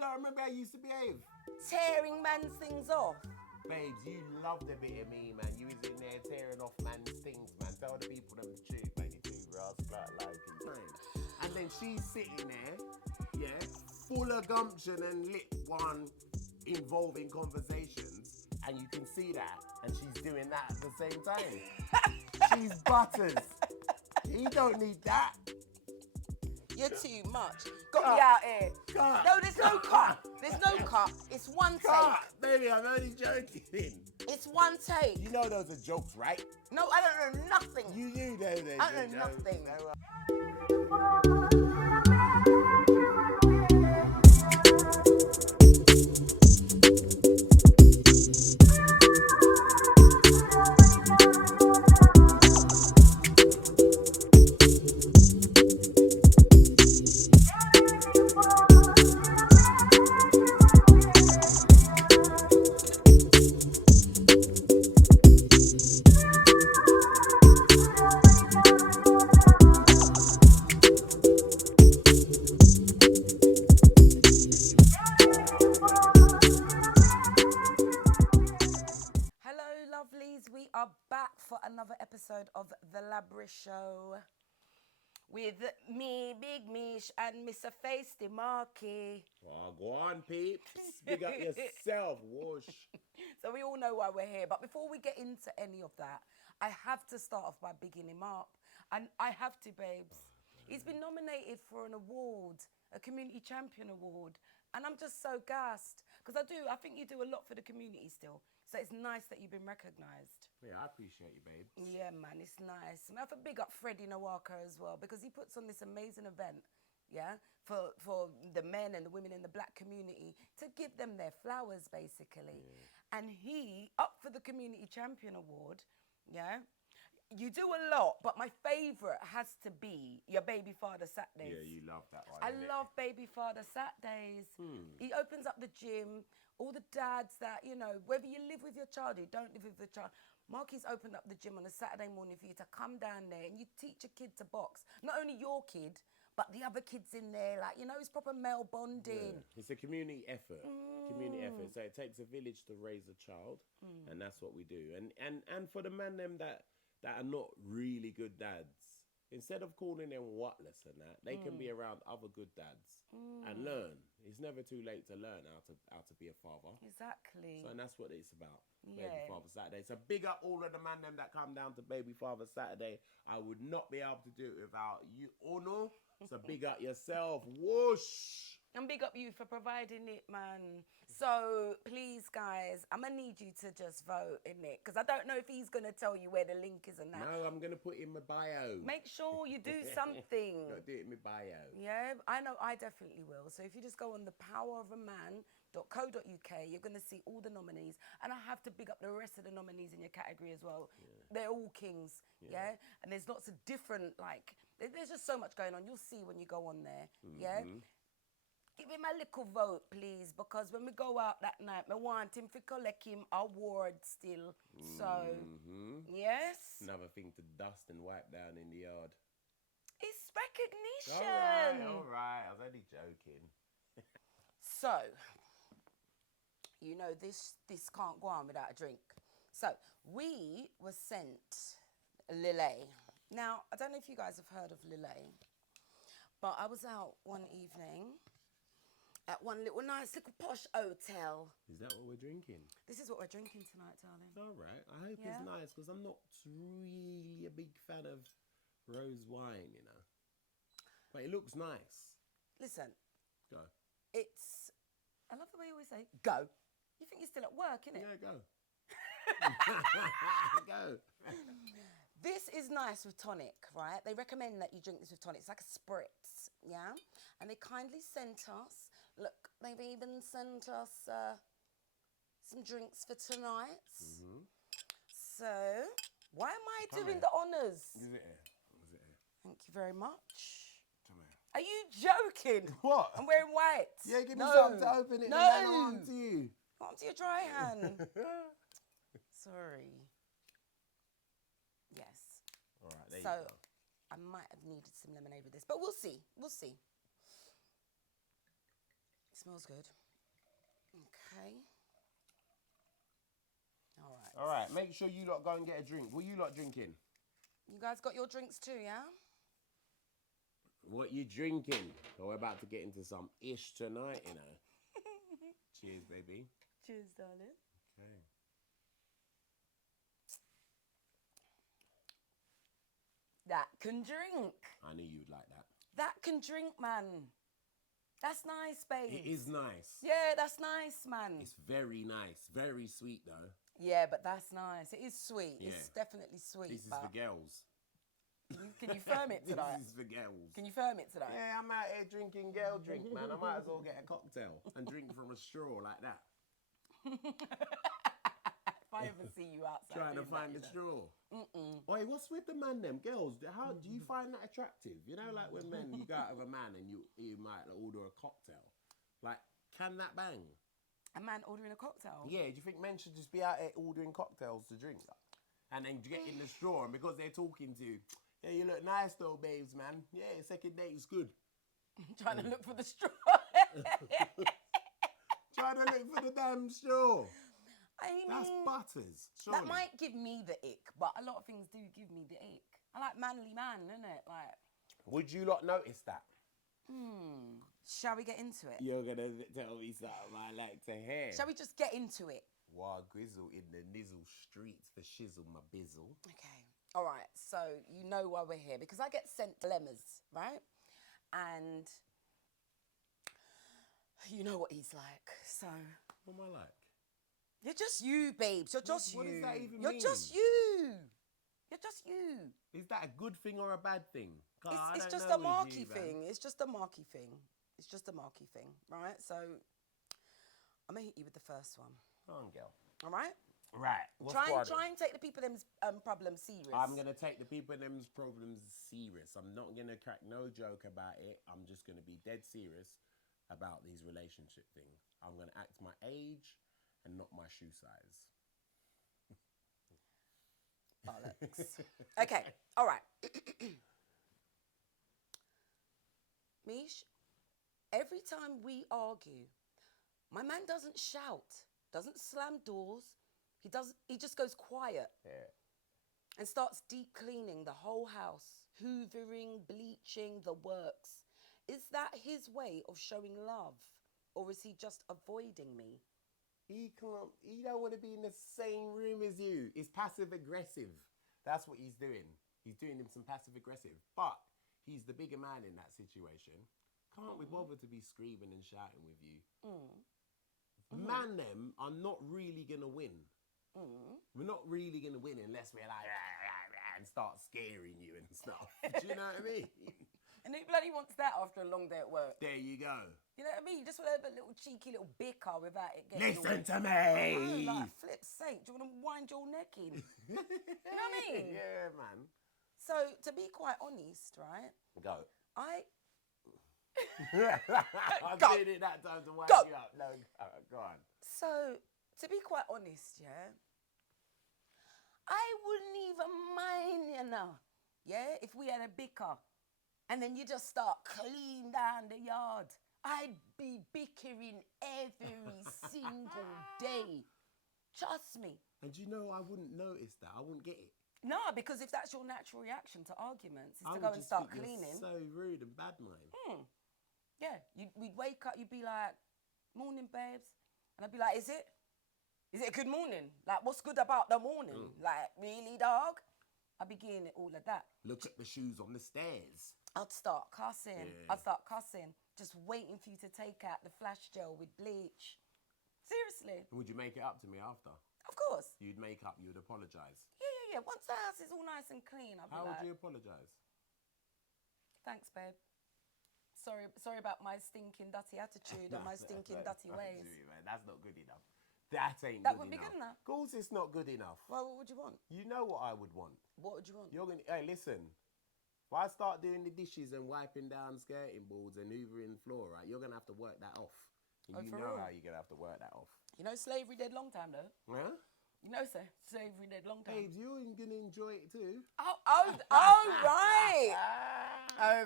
don't remember how you used to behave? Tearing man's things off. Babes, you loved a bit of me, man. You was in there tearing off man's things, man. Tell the people the truth, man. You do rascal like it. And then she's sitting there, yeah, full of gumption and lip one involving conversations. And you can see that. And she's doing that at the same time. She's butters. He don't need that. You're too much. Got me out here. Cut. No, there's no cut. There's no cut. It's one take. Baby, I'm only joking. It's one take. You know those are jokes, right? No, I don't know nothing. You know those I don't know jokes. nothing. Another episode of the Labrish Show with me, Big Meesh, and Mr. Marky. Oh, go on, peeps. Big up yourself, whoosh. So we all know why we're here. But before we get into any of that, I have to start off by bigging him up. And I have to, babes. He's been nominated for an award, a Community Champion Award. And I'm just so gassed. Because I think you do a lot for the community still. So it's nice that you've been recognised. Yeah, I appreciate you, babe. Yeah, man, it's nice. I have to big up Freddie Nawaka as well, because he puts on this amazing event, yeah, for the men and the women in the black community to give them their flowers, basically. Yeah. And he, up for the Community Champion Award, yeah. You do a lot, but my favourite has to be your Baby Father Saturdays. Yeah, you love that one. I love Baby Father Saturdays. He opens up the gym. All the dads that, you know, whether you live with your child or you don't live with your child, Marky's opened up the gym on a Saturday morning for you to come down there and you teach a kid to box. Not only your kid, but the other kids in there. Like, you know, it's proper male bonding. Yeah. It's a community effort. Community effort. So it takes a village to raise a child. And that's what we do. And for the man them that are not really good dads, instead of calling them whatless and that, they can be around other good dads and learn. It's never too late to learn how to be a father. Exactly. So and that's what it's about. Yeah. Baby Father Saturday. So big up all of the man them that come down to Baby Father Saturday. I would not be able to do it without you, Ono. So big up yourself. Whoosh. And big up you for providing it, man. So please, guys, I'm going to need you to just vote in it. Because I don't know if he's going to tell you where the link is and that. No, I'm going to put in my bio. Make sure you do something. Gotta do it in my bio. Yeah, I know I definitely will. So if you just go on thepowerofaman.co.uk, you're going to see all the nominees. And I have to big up the rest of the nominees in your category as well. Yeah. They're all kings, yeah? And there's lots of different, like, there's just so much going on. You'll see when you go on there, yeah? Give him a little vote, please, because when we go out that night, I want him to collect him award still. So, yes. Another thing to dust and wipe down in the yard. It's recognition. All right. I was only joking. So, you know, this can't go on without a drink. So, we were sent Lillet. Now, I don't know if you guys have heard of Lillet, but I was out one evening at one little nice little posh hotel. Is that what we're drinking? This is what we're drinking tonight, darling. All right. I hope it's nice, because I'm not really a big fan of rose wine, you know. But it looks nice. Listen. Go. I love the way you always say, go. You think you're still at work, innit? Yeah, go. Go. This is nice with tonic, right? They recommend that you drink this with tonic. It's like a spritz, yeah? And they kindly sent us, look, they've even sent us some drinks for tonight. So, why am I doing the honours? Is it here? Thank you very much. Come here. Are you joking? What? I'm wearing white. Yeah, give me something to open it. No. And then on to you. Onto your dry hand. Sorry. Yes. All right, there you so go. I might have needed some lemonade with this, but we'll see. We'll see. Smells good. Okay. All right. All right, make sure you lot go and get a drink. What you lot drinking? You guys got your drinks too, yeah? What you drinking? Oh, we're about to get into some ish tonight, you know. Cheers, baby. Cheers, darling. Okay. That can drink. I knew you'd like that. That can drink, man. That's nice, babe. It is nice. Yeah, that's nice, man. It's very nice. Very sweet, though. Yeah, but that's nice. It is sweet. Yeah. It's definitely sweet. This is for girls. Can you firm it tonight? This is for girls. Can you firm it tonight? Yeah, I'm out here drinking girl drink, man. I might as well get a cocktail and drink from a straw like that. If I ever see you outside. Trying to find the straw. Oi, what's with the man, them girls? How do you find that attractive? You know, like when men, you go out with a man and you might order a cocktail. Like, can that bang? A man ordering a cocktail? Yeah, do you think men should just be out here ordering cocktails to drink? And then get in the straw, and because they're talking to you, yeah, you look nice though, babes, man. Yeah, second date is good. Trying to look for the straw. Trying to look for the damn straw. I mean, That's butters. Surely. that might give me the ick, but a lot of things do give me the ick. I like manly man, innit? Like. Would you lot notice that? Shall we get into it? You're gonna tell me something I like to hear. Shall we just get into it? Wild grizzle in the nizzle streets for shizzle my bizzle. Okay. All right. So you know why we're here, because I get sent dilemmas, right? And you know what he's like. So What am I like? you're just you, babes. You're just What you. does that even You're mean? just you. You're just you. Is that a good thing or a bad thing? It's just a marky thing. It's just a marky thing. It's just a marky thing, right? So I'm gonna hit you with the first one. Go on, girl. All right. Right. Try and take the people them's problems serious. I'm gonna take the people and them's problems serious. I'm not gonna crack no joke about it. I'm just gonna be dead serious about these relationship thing. I'm gonna act my age and not my shoe size. Bollocks. Okay. All right. Meesh, every time we argue, my man doesn't shout, doesn't slam doors. He just goes quiet. Yeah. And starts deep cleaning the whole house, hoovering, bleaching, the works. Is that his way of showing love, or is he just avoiding me? He don't want to be in the same room as you. It's passive aggressive. That's what he's doing. He's doing him some passive aggressive. But he's the bigger man in that situation. Can't we bother to be screaming and shouting with you? Man, them are not really going to win. We're not really going to win unless we're like, rah, rah, rah, and start scaring you and stuff. Do you know what I mean? And who bloody wants that after a long day at work? There you go. You know what I mean? You just want to have a little cheeky little bicker without it getting Listen to Oh, me. like, flip's sake, do you want to wind your neck in? You know what I mean? Yeah, man. So, to be quite honest, right, Go. I I Go. did it that time to wind Go. you up. No, go on. So, to be quite honest, yeah, I wouldn't even mind, you know, yeah, if we had a bicker and then you just start clean down the yard. I'd be bickering every single day. Trust me. And you know, I wouldn't notice that. I wouldn't get it. No, because if that's your natural reaction to arguments, is I to would go and just start think cleaning. You're so rude and bad mind. Yeah, we'd wake up, you'd be like, morning, babes. And I'd be like, is it a good morning? Like, what's good about the morning? Like, really, dog? I'd be getting it all of that. Look at the shoes on the stairs. I'd start cussing. Yeah. I'd start cussing, just waiting for you to take out the flash gel with bleach. Seriously. Would you make it up to me after? Of course. You'd make up, you'd apologise. Yeah. Once the house is all nice and clean, I'll be How like, would you apologise? thanks, babe. Sorry about my stinking, dirty attitude and my stinking, dirty ways. Man. That's not good enough. That ain't That good wouldn't be enough. good enough. Of course it's not good enough. Well, what would you want? You know what I would want. What would you want? Hey, listen. If I start doing the dishes and wiping down skirting boards and hoovering floor, right, you're going to have to work that off. And Oh, you for know real? how you're going to have to work that off. You know, slavery dead long time, though. Huh? You know, sir, slavery dead long time. Babes, you're going to enjoy it too. Oh, right.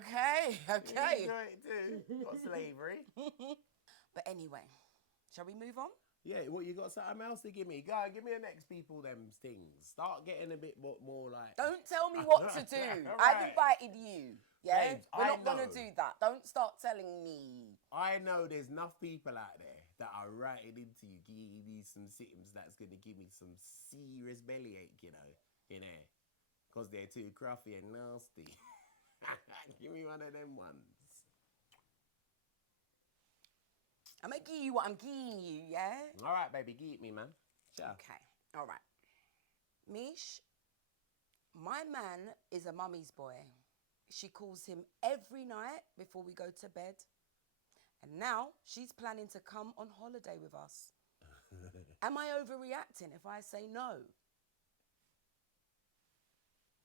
Okay. You enjoy it too. Not slavery. But Anyway, shall we move on? Yeah, what, you got something else to give me? Go, give me the next people them things. Start getting a bit more like... Don't tell me what to do. Right. I've invited you. Yeah? Babes, We're I not going to know. do that. Don't start telling me. I know there's enough people out there that are writing into you, give me some sittings that's going to give me some serious bellyache, you know, in there. Because they're too crafty and nasty. Give me one of them ones. I'm going to give you what I'm giving you, yeah? All right, baby, give it me, man. Sure. Okay, all right. Meesh, my man is a mummy's boy. She calls him every night before we go to bed. And now she's planning to come on holiday with us. Am I overreacting if I say no?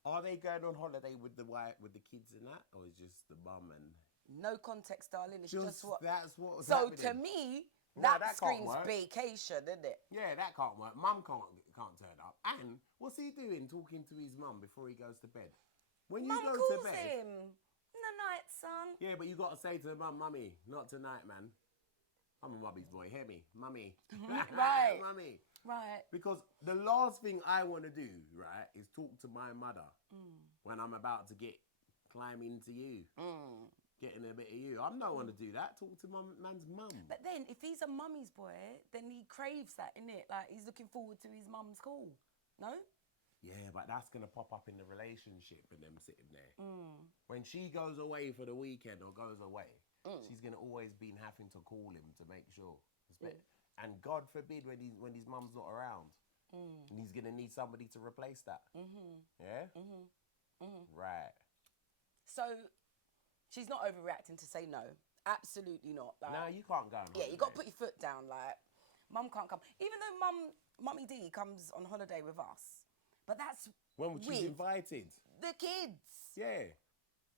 Are they going on holiday with the wife, with the kids and that? Or is just the mum and... No context, darling. It's just what... That's what's So happening. to me, No, that that can't screams work. vacation, isn't it? Yeah, that can't work. Mum can't turn up. And what's he doing talking to his mum before he goes to bed? When you Mum go calls to bed... him. No night, son. Yeah, but you got to say to the mum, Mummy, not tonight, man. I'm a mummy's boy. Hear me? Mummy. Right. Mummy. Right. Because the last thing I want to do, right, is talk to my mother when I'm about to climb into you. Getting a bit of you. I'm not want to do that. Talk to man's mum. But then, if he's a mummy's boy, then he craves that, innit? Like, he's looking forward to his mum's call. No? Yeah, but that's going to pop up in the relationship and them sitting there. When she goes away for the weekend or goes away, she's going to always be having to call him to make sure. And God forbid when his mum's not around. And he's going to need somebody to replace that. Yeah? Right. So, she's not overreacting to say no. Absolutely not. Like, No, you can't go on yeah, holiday. you got to put your foot down. Like, mum can't come. Even though Mummy D comes on holiday with us. But that's when she's with invited. the kids. Yeah.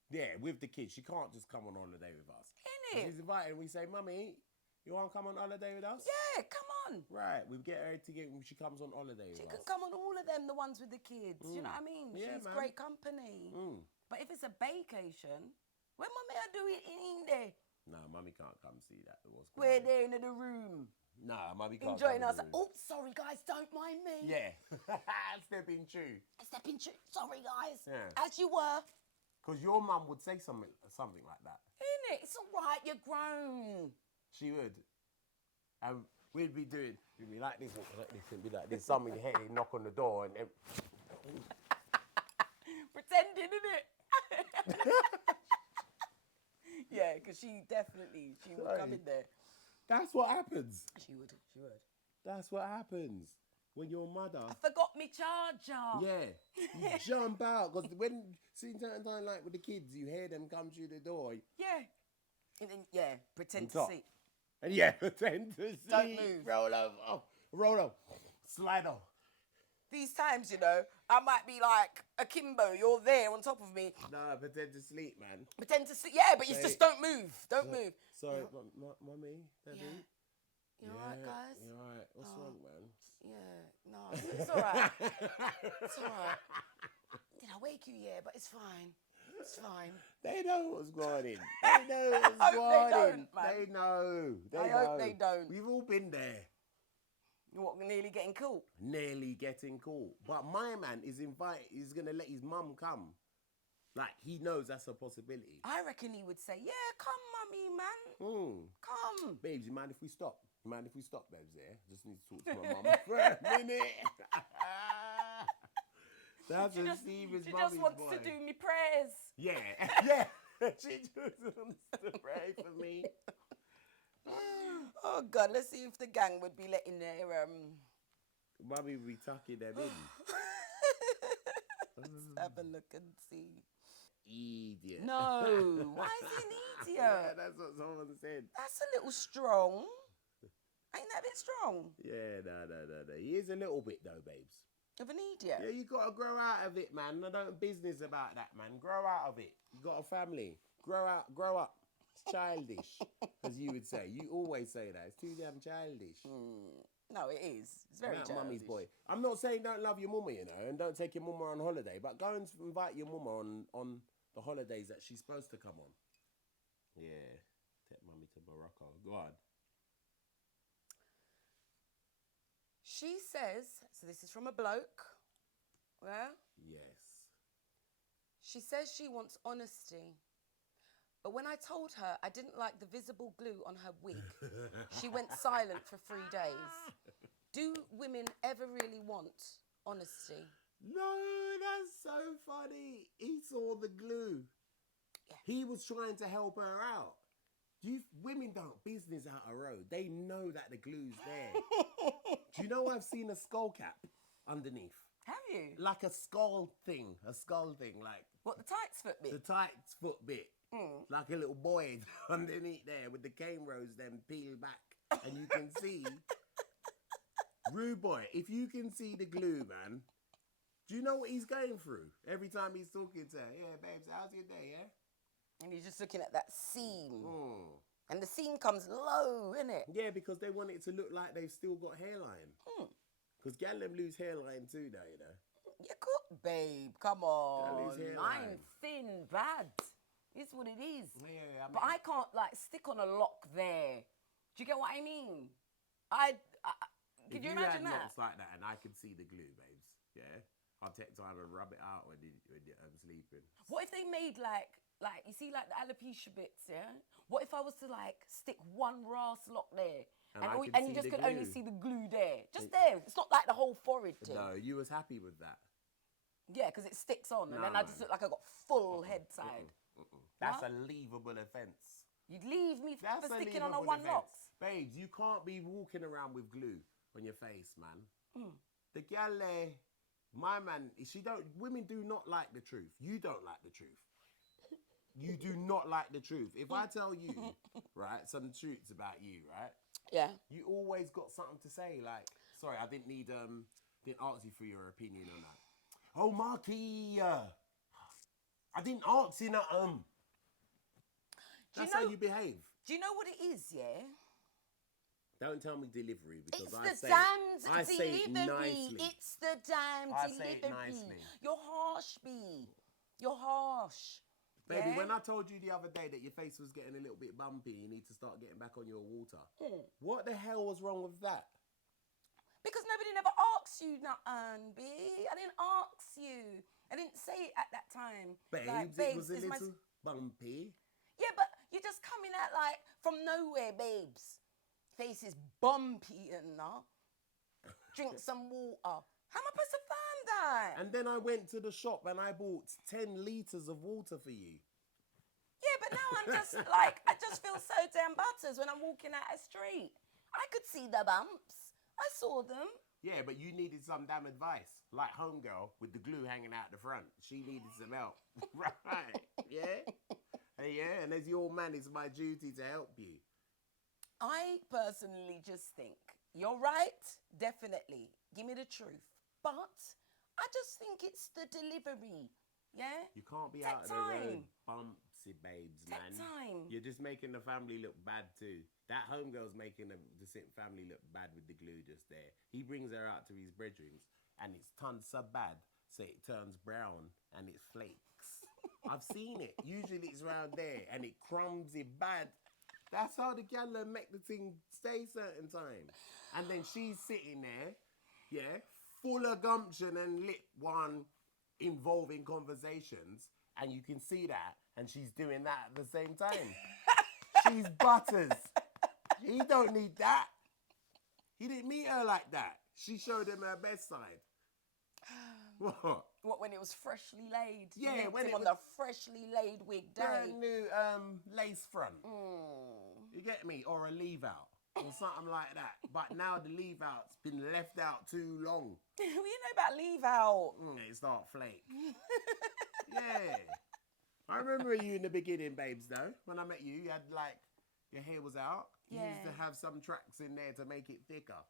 Yeah, with the kids. She can't just come on holiday with us. Innit? She's invited and we say, Mummy, you want to come on holiday with us? Yeah, come on. Right, we get her to get when she comes on holiday with She us. can come on all of them, the ones with the kids. You know what I mean? Yeah, She's man. great company. But if it's a vacation, when Mummy I do it in there? No, Mummy can't come see that. We're there in the room. Nah, Mummy can't Enjoying come us. in the room. Oh, sorry guys, don't mind me. Yeah. Stepping true. Stepping through. Sorry guys. Yeah. As you were. Because your mum would say something like that. Innit? It's all right, you're grown. She would. And we'd be like this, and be like this. Somebody head, he'd knock on the door and... Pretending, innit? Yeah, because she would come in there. That's what happens. She would. That's what happens. When your mother... I forgot me charger. Yeah. You jump out. Because when... See, certain time, like with the kids, you hear them come through the door. Yeah. And then, pretend to top. sleep. And pretend to sleep. Don't move. Roll over. Roll over. Slide off. These times, I might be like akimbo. You're there on top of me. Nah, pretend to sleep, man. Pretend to sleep. Yeah, but you just don't move. Don't move. Sorry, Mummy, Daddy. You alright, guys? You alright? What's wrong, man? Yeah, no, it's alright. It's alright. Did I wake you? Yeah, but it's fine. It's fine. They know what's going on. They know what's I hope going they on. don't, man. They know. I hope they don't. We've all been there. What, nearly getting caught? Nearly getting caught. But my man is he's going to let his mum come. Like, he knows that's a possibility. I reckon he would say, yeah, come, mummy, man. Come. Babes, you mind if we stop? Babes, yeah? Just need to talk to my mum for a minute. That's a serious She mummy's just wants boy. to do me prayers. Yeah, yeah. She just wants to pray for me. Oh, God, let's see if the gang would be letting their... Mummy will be tucking them in. Let's have a look and see. Idiot. No, why is he an idiot? Yeah, that's what someone said. That's a little strong. Ain't that a bit strong? Yeah, no. He is a little bit though, babes. Of an idiot? Yeah, you got to grow out of it, man. I don't business about that, man. Grow out of it. You got a family. Grow up. It's childish, as you would say. You always say that. It's too damn childish. No, it is. It's very That childish. mummy's boy. I'm not saying don't love your mumma, and don't take your mumma on holiday, but go and invite your mumma on the holidays that she's supposed to come on. Yeah, take mummy to Morocco. Go on. She says, so this is from a bloke, yeah? Yes. She says she wants honesty. But when I told her I didn't like the visible glue on her wig, she went silent for 3 days. Do women ever really want honesty? No, that's so funny. He saw the glue. Yeah. He was trying to help her out. Women don't business out a road. They know that the glue's there. Do you know I've seen a skull cap underneath? Have you? Like a skull thing, like... What, the tights foot bit? The tights foot bit. Like a little boy underneath there with the cane rows then peeled back. And you can see... Rude boy, if you can see the glue, man, do you know what he's going through? Every time he's talking to her, yeah, babes, how's your day, yeah? And you're just looking at that seam. And the seam comes low, innit? Yeah, because they want it to look like they've still got hairline. Because gal them lose hairline too, though, you know. You could, babe. Come on. Lose hairline. I'm thin, bad. It's what it is. Yeah, but I can't, like, stick on a lock there. Do you get what I mean? Can you imagine that? If you had knots like that and I can see the glue, babes, yeah, I'll take time and rub it out when I'm sleeping. What if they made, like, you see, like, the alopecia bits, yeah? What if I was to, like, stick one rass lock there? And you just could only see the glue there. Just there. It's not like the whole forehead thing. No, you was happy with that. Yeah, because it sticks on. And then I just look like I got full head side. That's a leavable offence. You'd leave me for sticking on a one lock. Babes, you can't be walking around with glue on your face, man. The gal there, my man, women do not like the truth. You don't like the truth. You do not like the truth. If I tell you, right, some truths about you, right? Yeah. You always got something to say, like, sorry, I didn't ask you for your opinion on that. Oh, Marky, I didn't ask you nothing. That's how you behave. Do you know what it is, yeah? Don't tell me delivery because it's the damned delivery. Nicely. It's the damned I delivery. say it nicely. You're harsh, B. You're harsh. Baby, yeah? when I told you the other day that your face was getting a little bit bumpy, you need to start getting back on your water. What the hell was wrong with that? Because nobody never asked you nothing, B. I didn't ask you. I didn't say it at that time. Babes, like, it was a little bumpy. Yeah, but you're just coming out like from nowhere, babes. Face is bumpy and drink some water. How am I supposed to find that? And then I went to the shop and I bought 10 litres of water for you. Yeah, but now I'm just like, I just feel so damn butters when I'm walking out a street. I could see the bumps. I saw them. Yeah, but you needed some damn advice. Like homegirl with the glue hanging out the front. She needed some help. Right, yeah? Yeah, and as your man, it's my duty to help you. I personally just think, you're right, definitely. Give me the truth. But I just think it's the delivery, yeah? You can't be out of the road bumpsy babes, man. Time. You're just making the family look bad too. That homegirl's making the family look bad with the glue just there. He brings her out to his brethrens and it's turned so bad, so it turns brown and it flakes. I've seen it. Usually it's around there and it crumbs it bad. That's how the gal make the thing stay certain time. And then she's sitting there, yeah, full of gumption and lit one involving conversations. And you can see that. And she's doing that at the same time. She's butters. He don't need that. He didn't meet her like that. She showed him her best side. What? What, when it was freshly laid? Yeah, when it was on the freshly laid wig day. Brand new lace front. You get me? Or a leave out. Or something like that. But now the leave out's been left out too long. What do you know about leave out? It start flake. Yeah. I remember you in the beginning, babes, though. When I met you, you had like, your hair was out. You used to have some tracks in there to make it thicker.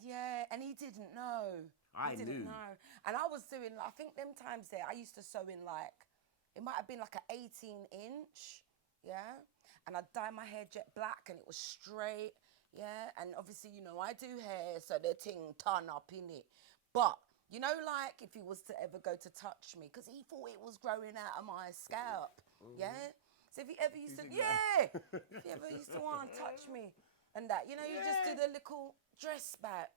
Yeah, and he didn't know. I He knew. didn't know. And I was doing, I think them times there, I used to sew in like, it might have been like an 18-inch, yeah? And I'd dye my hair jet black and it was straight, yeah? And obviously, you know, I do hair, so the thing turn up in it. But, you know, like if he was to ever go to touch me, because he thought it was growing out of my scalp, yeah? So if he ever used to, if he ever used to want to touch me and that, you know, you just do the little dress back.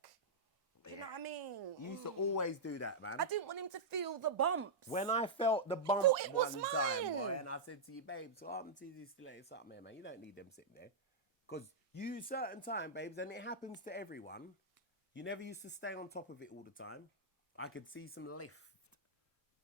Do you know what I mean? You used to always do that, man. I didn't want him to feel the bumps. When I felt the bump thought it was one time, mine. boy, and I said to you, babe, so I'm TZ stilettos something there, man. You don't need them sitting there. Because you certain time, babes, and it happens to everyone, you never used to stay on top of it all the time. I could see some lift.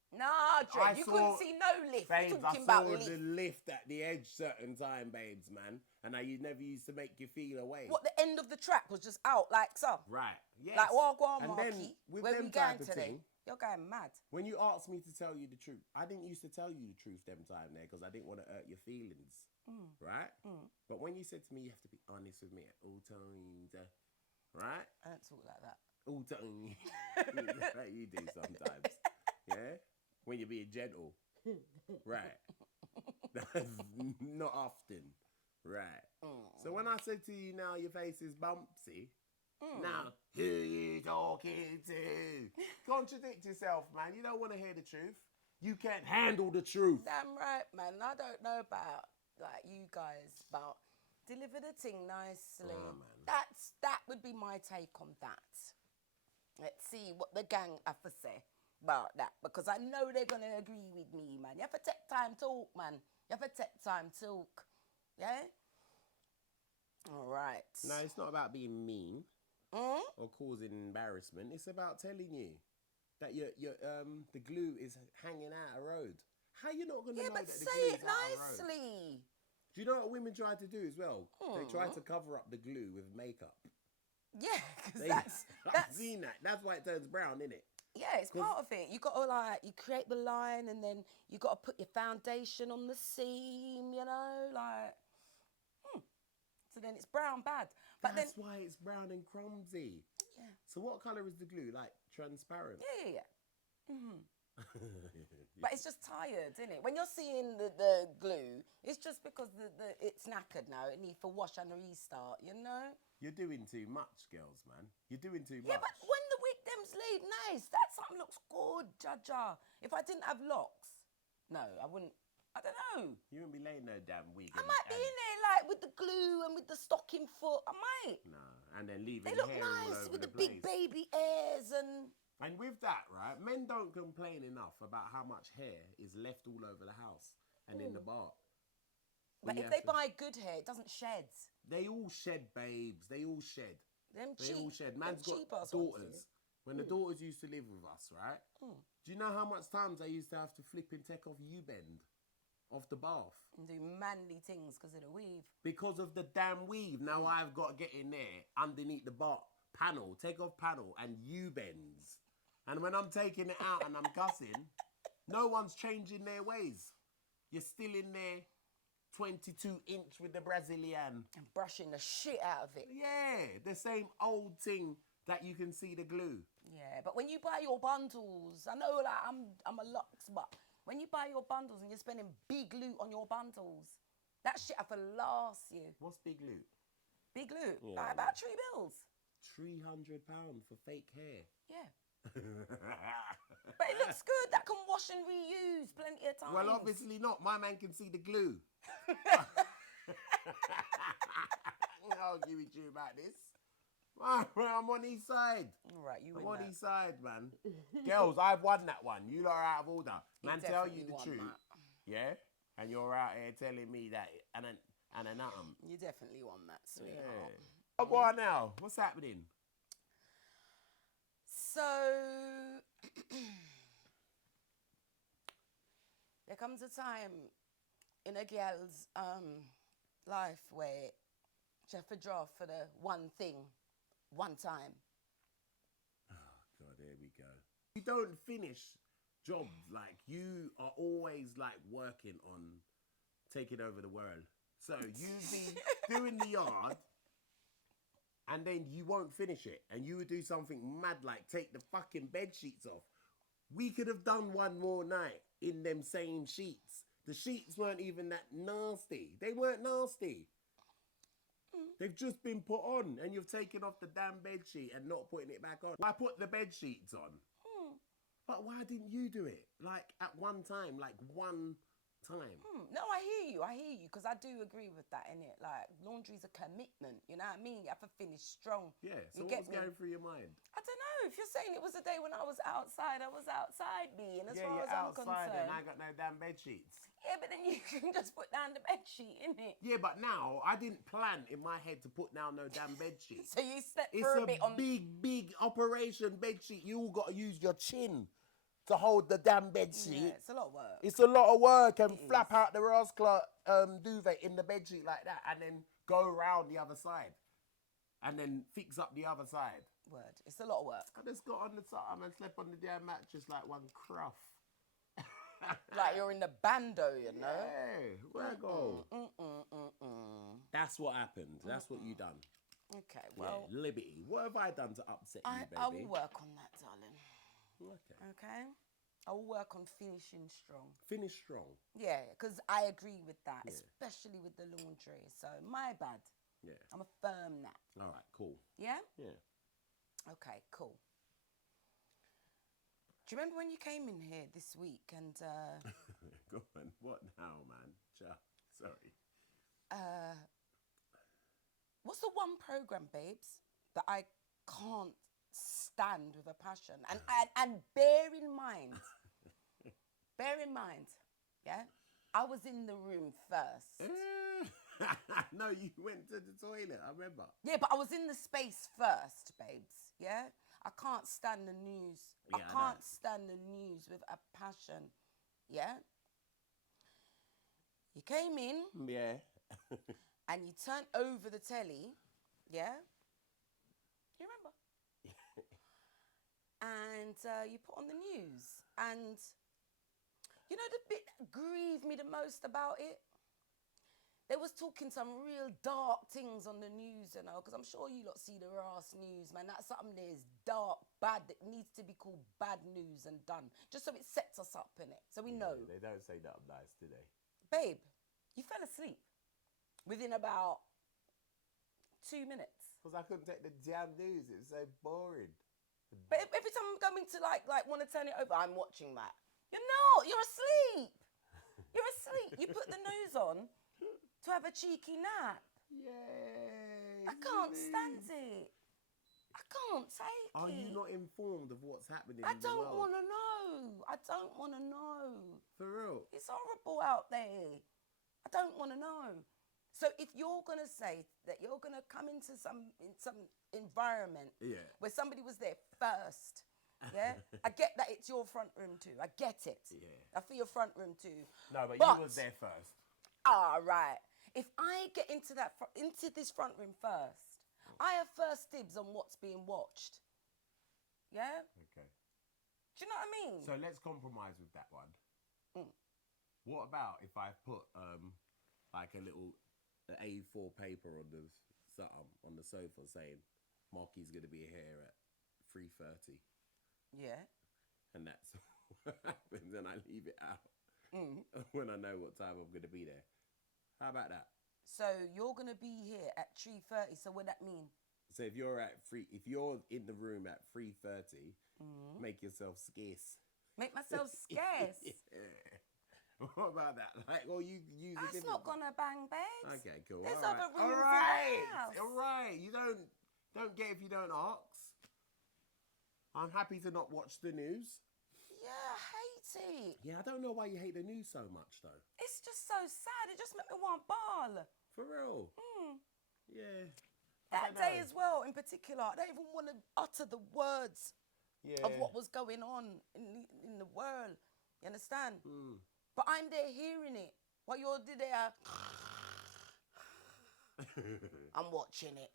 Nah, Dre, you couldn't see no lift. Babes, You're talking I saw about lift. the lift at the edge certain time, babes, man. And you never used to make you feel away. What, the end of the track was just out like so? Right, yes. Like, Wagwan And Marky, then with where them we type going of today? thing, You're going mad. when you asked me to tell you the truth, I didn't used to tell you the truth them time there because I didn't want to hurt your feelings, right? But when you said to me, you have to be honest with me at all times, right? I don't talk like that. All times. Like you do sometimes, yeah? When you're being gentle, right? That's not often, right? So when I said to you now your face is bumpsy, now who you talking to? Contradict yourself, man. You don't want to hear the truth. You can't handle the truth. Damn right, man. I don't know about like you guys, but deliver the thing nicely. Oh, man. That would be my take on that. Let's see what the gang have to say about that, because I know they're gonna agree with me, man. You have to take time to talk, man. You have to take time to talk. Yeah? All right. No, it's not about being mean or causing embarrassment. It's about telling you that your the glue is hanging out a road. How you not gonna know but that the say glue it is out a road? nicely. Do you know what women try to do as well? They try to cover up the glue with makeup. Yeah, because I've that's seen that. That's why it turns brown, innit? yeah, it's part of it. You got to like you create the line, and then you got to put your foundation on the seam. You know, like so then it's brown bad. But That's why it's brown and crumbsy. Yeah. So what colour is the glue? Like transparent? Yeah. But it's just tired, isn't it? When you're seeing the glue, it's just because it's knackered now. It needs for wash and a restart, you know? You're doing too much, girls, man. You're doing too Yeah, much. but when the wig them's laid nice, that something looks good, Jaja. If I didn't have locks, no, I wouldn't. I don't know. You wouldn't be laying no damn wig. I might be in there like with the glue and with the stocking foot. I might. No, and then leaving They look hair all nice over with the place. big baby hairs and. And with that, right, men don't complain enough about how much hair is left all over the house and in the bar. But if they buy good hair, it doesn't shed. They all shed, babes. They all shed. They all shed. Man's got daughters. When the daughters used to live with us, right? Do you know how much times I used to have to flip and take off U-bend off the bath? And do manly things because of the weave. Because of the damn weave. Now I've got to get in there underneath the bar panel, take off panel and U-bends. And when I'm taking it out and I'm cussing, no one's changing their ways. You're still in there, 22-inch with the Brazilian. And brushing the shit out of it. Yeah, the same old thing that you can see the glue. Yeah, but when you buy your bundles, I know like I'm a lux, but when you buy your bundles and you're spending big loot on your bundles, that shit have to last you. What's big loot? Big loot? Yeah. Like about £3 bills. £300 for fake hair. Yeah. But it looks good. That can wash and reuse plenty of times. Well, obviously not. My man can see the glue. I'll argue with you about this. I'm on his side. All right, you I'm win on that. his side, man. Girls, I've won that one. You lot are out of order. Man, tell you definitely the won truth. that. Yeah? And you're out here telling me that and a nothing. You definitely won that, sweetheart. Yeah. Go on now. What's happening? So there comes a time in a girl's life where she have to draw for the one thing, one time. Oh, God, here we go. You don't finish jobs. Like, you are always, like, working on taking over the world. So you be doing the yard, and then you won't finish it. And you would do something mad like take the fucking bed sheets off. We could have done one more night in them same sheets. The sheets weren't even that nasty. They weren't nasty. They've just been put on and you've taken off the damn bed sheet and not putting it back on. I put the bed sheets on. But why didn't you do it? Like at one time, like one time. No, I hear you, because I do agree with that, innit? Like, laundry's a commitment, you know what I mean? You have to finish strong. Yeah, so you what get was me? going through your mind? I don't know. If you're saying it was a day when I was outside, I was outside, B. And as Yeah, far you're as I'm outside concerned, and I got no damn bed sheets. yeah, but then you can just put down the bed sheet, innit? Yeah, but now I didn't plan in my head to put down no damn bed sheet. So you slept It's for a a bit on. big operation bed sheet. You all got to use your chin to hold the damn bed sheet. Yeah, it's a lot of work. It's a lot of work, and It flap is. out the rascal duvet in the bed sheet like that, and then go around the other side, and then fix up the other side. Word. It's a lot of work. I just got on the top and slept on the damn mattress like one cruff. Like you're in the bando, you know? Hey, where go? That's what happened. That's what you done. Okay, well, Yeah, Liberty. What have I done to upset you, baby? I will work on that, darling. Okay. Okay? I will work on finishing strong. Finish strong. Yeah, because I agree with that, especially with the laundry. So, my bad. Yeah. I'm affirm that. All right, cool. Yeah? Yeah. Okay, cool. Do you remember when you came in here this week and Go on. What now, man? Sorry. what's the one program, babes, that I can't stand with a passion? And bear in mind, yeah, I was in the room first. No, you went to the toilet, I remember. Yeah, but I was in the space first, babes, yeah? I can't stand the news. Yeah, I can't stand the news with a passion, yeah? You came in Yeah. and you turned over the telly, yeah? You remember? And you put on the news. And you know the bit that grieved me the most about it? They was talking some real dark things on the news, you know, because I'm sure you lot see the Ras news, man. That's something that is dark, bad, that needs to be called bad news and done. Just so it sets us up, innit? So we know. They don't say that nice, do they? Babe, you fell asleep within about 2 minutes. Because I couldn't take the damn news. It was so boring. But every time I'm going to like want to turn it over, I'm watching that. You're not. You're asleep. You're asleep. You put the news on to have a cheeky nap. Yay! I can't stand it. I can't take it. Are you not informed of what's happening I in the world? don't want to know. I don't want to know. For real? It's horrible out there. I don't want to know. So if you're going to say that you're going to come into some environment where somebody was there first, yeah, I get that it's your front room too. I get it. Yeah. I feel your front room too. No, but you was there first. Ah, right. If I get into this front room first, I have first dibs on what's being watched. Yeah? Okay. Do you know what I mean? So let's compromise with that one. What about if I put like a little A4 paper on the sofa saying Marky's gonna be here at 3:30. Yeah. And that's what happens, and I leave it out when I know what time I'm gonna be there. How about that? So you're gonna be here at 3:30. So what that mean? So if you're in the room at 3:30, make yourself scarce. Make myself scarce. Yeah. What about that? Like, or you use a That's different not gonna bang, babes. Okay, cool. There's all other right. rooms All right. in the house. All right. You don't get if you don't ask. I'm happy to not watch the news. Yeah, I hate it. Yeah, I don't know why you hate the news so much though. It's just so sad. It just made me want ball. For real. Yeah. That day as well, in particular, I don't even want to utter the words of what was going on in the world. You understand? But I'm there hearing it. While you're there, I'm watching it.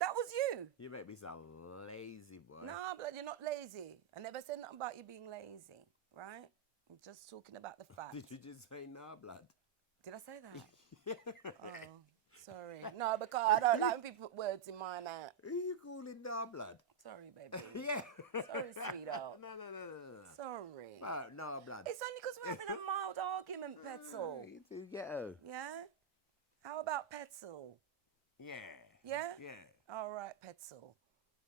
That was you. You make me sound lazy, boy. Nah, blood, you're not lazy. I never said nothing about you being lazy, right? I'm just talking about the fact. Did you just say nah, blood? Did I say that? Oh, sorry. No, because I don't like when people put words in my mouth. Who you calling nah, blood? Sorry, baby. Yeah. Sorry, sweetheart. No. Sorry. Nah, blood. It's only because we're having a mild argument, Petal. You too ghetto. Yeah? How about Petal? Yeah. Yeah? Yeah. All right, Petal.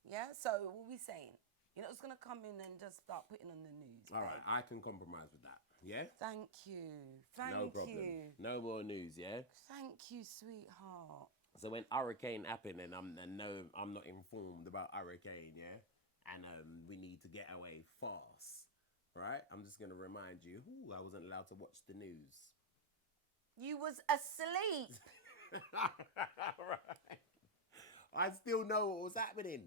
Yeah? So, what are we saying? You're not just going to come in and just start putting on the news. All right, I can compromise with that. Yeah? Thank you. No Thank problem. you. No more news, yeah? Thank you, sweetheart. So when hurricane happened and I'm not informed about hurricane, yeah? And we need to get away fast, right? I'm just going to remind you, I wasn't allowed to watch the news. You was asleep. Right. I still know what was happening.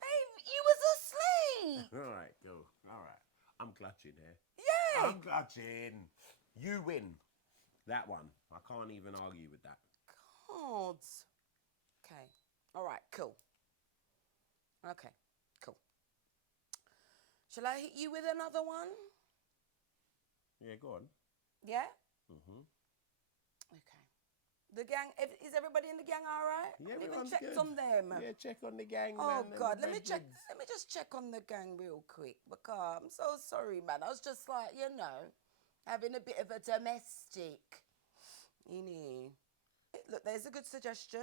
Babe, you was asleep. All right, go. All right. I'm clutching here. Yeah. I'm clutching. You win. That one. I can't even argue with that. God. Okay. All right, cool. Okay, cool. Shall I hit you with another one? Yeah, go on. Yeah? Mm-hmm. Okay. The gang, is everybody in the gang all right? Yeah, I haven't even everyone's checked good. on them. Yeah, check on the gang, Oh man. God, let me just check on the gang real quick because I'm so sorry, man. I was just like, having a bit of a domestic. Look, there's a good suggestion.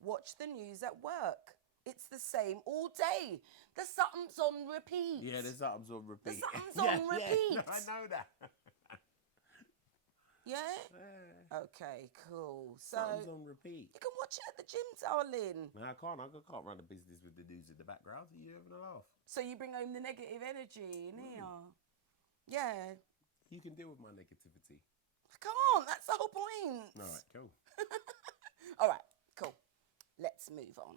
Watch the news at work. It's the same all day. The something's on repeat. Yeah, the something's on repeat. The something's on repeat. I know that. Yeah? Okay, cool. So Something's on repeat. you can watch it at the gym, darling. No, I can't. I can't run a business with the news in the background. Are you having a laugh? So you bring home the negative energy, Yeah. You can deal with my negativity. I can't. That's the whole point. All right, cool. All right, cool. Let's move on.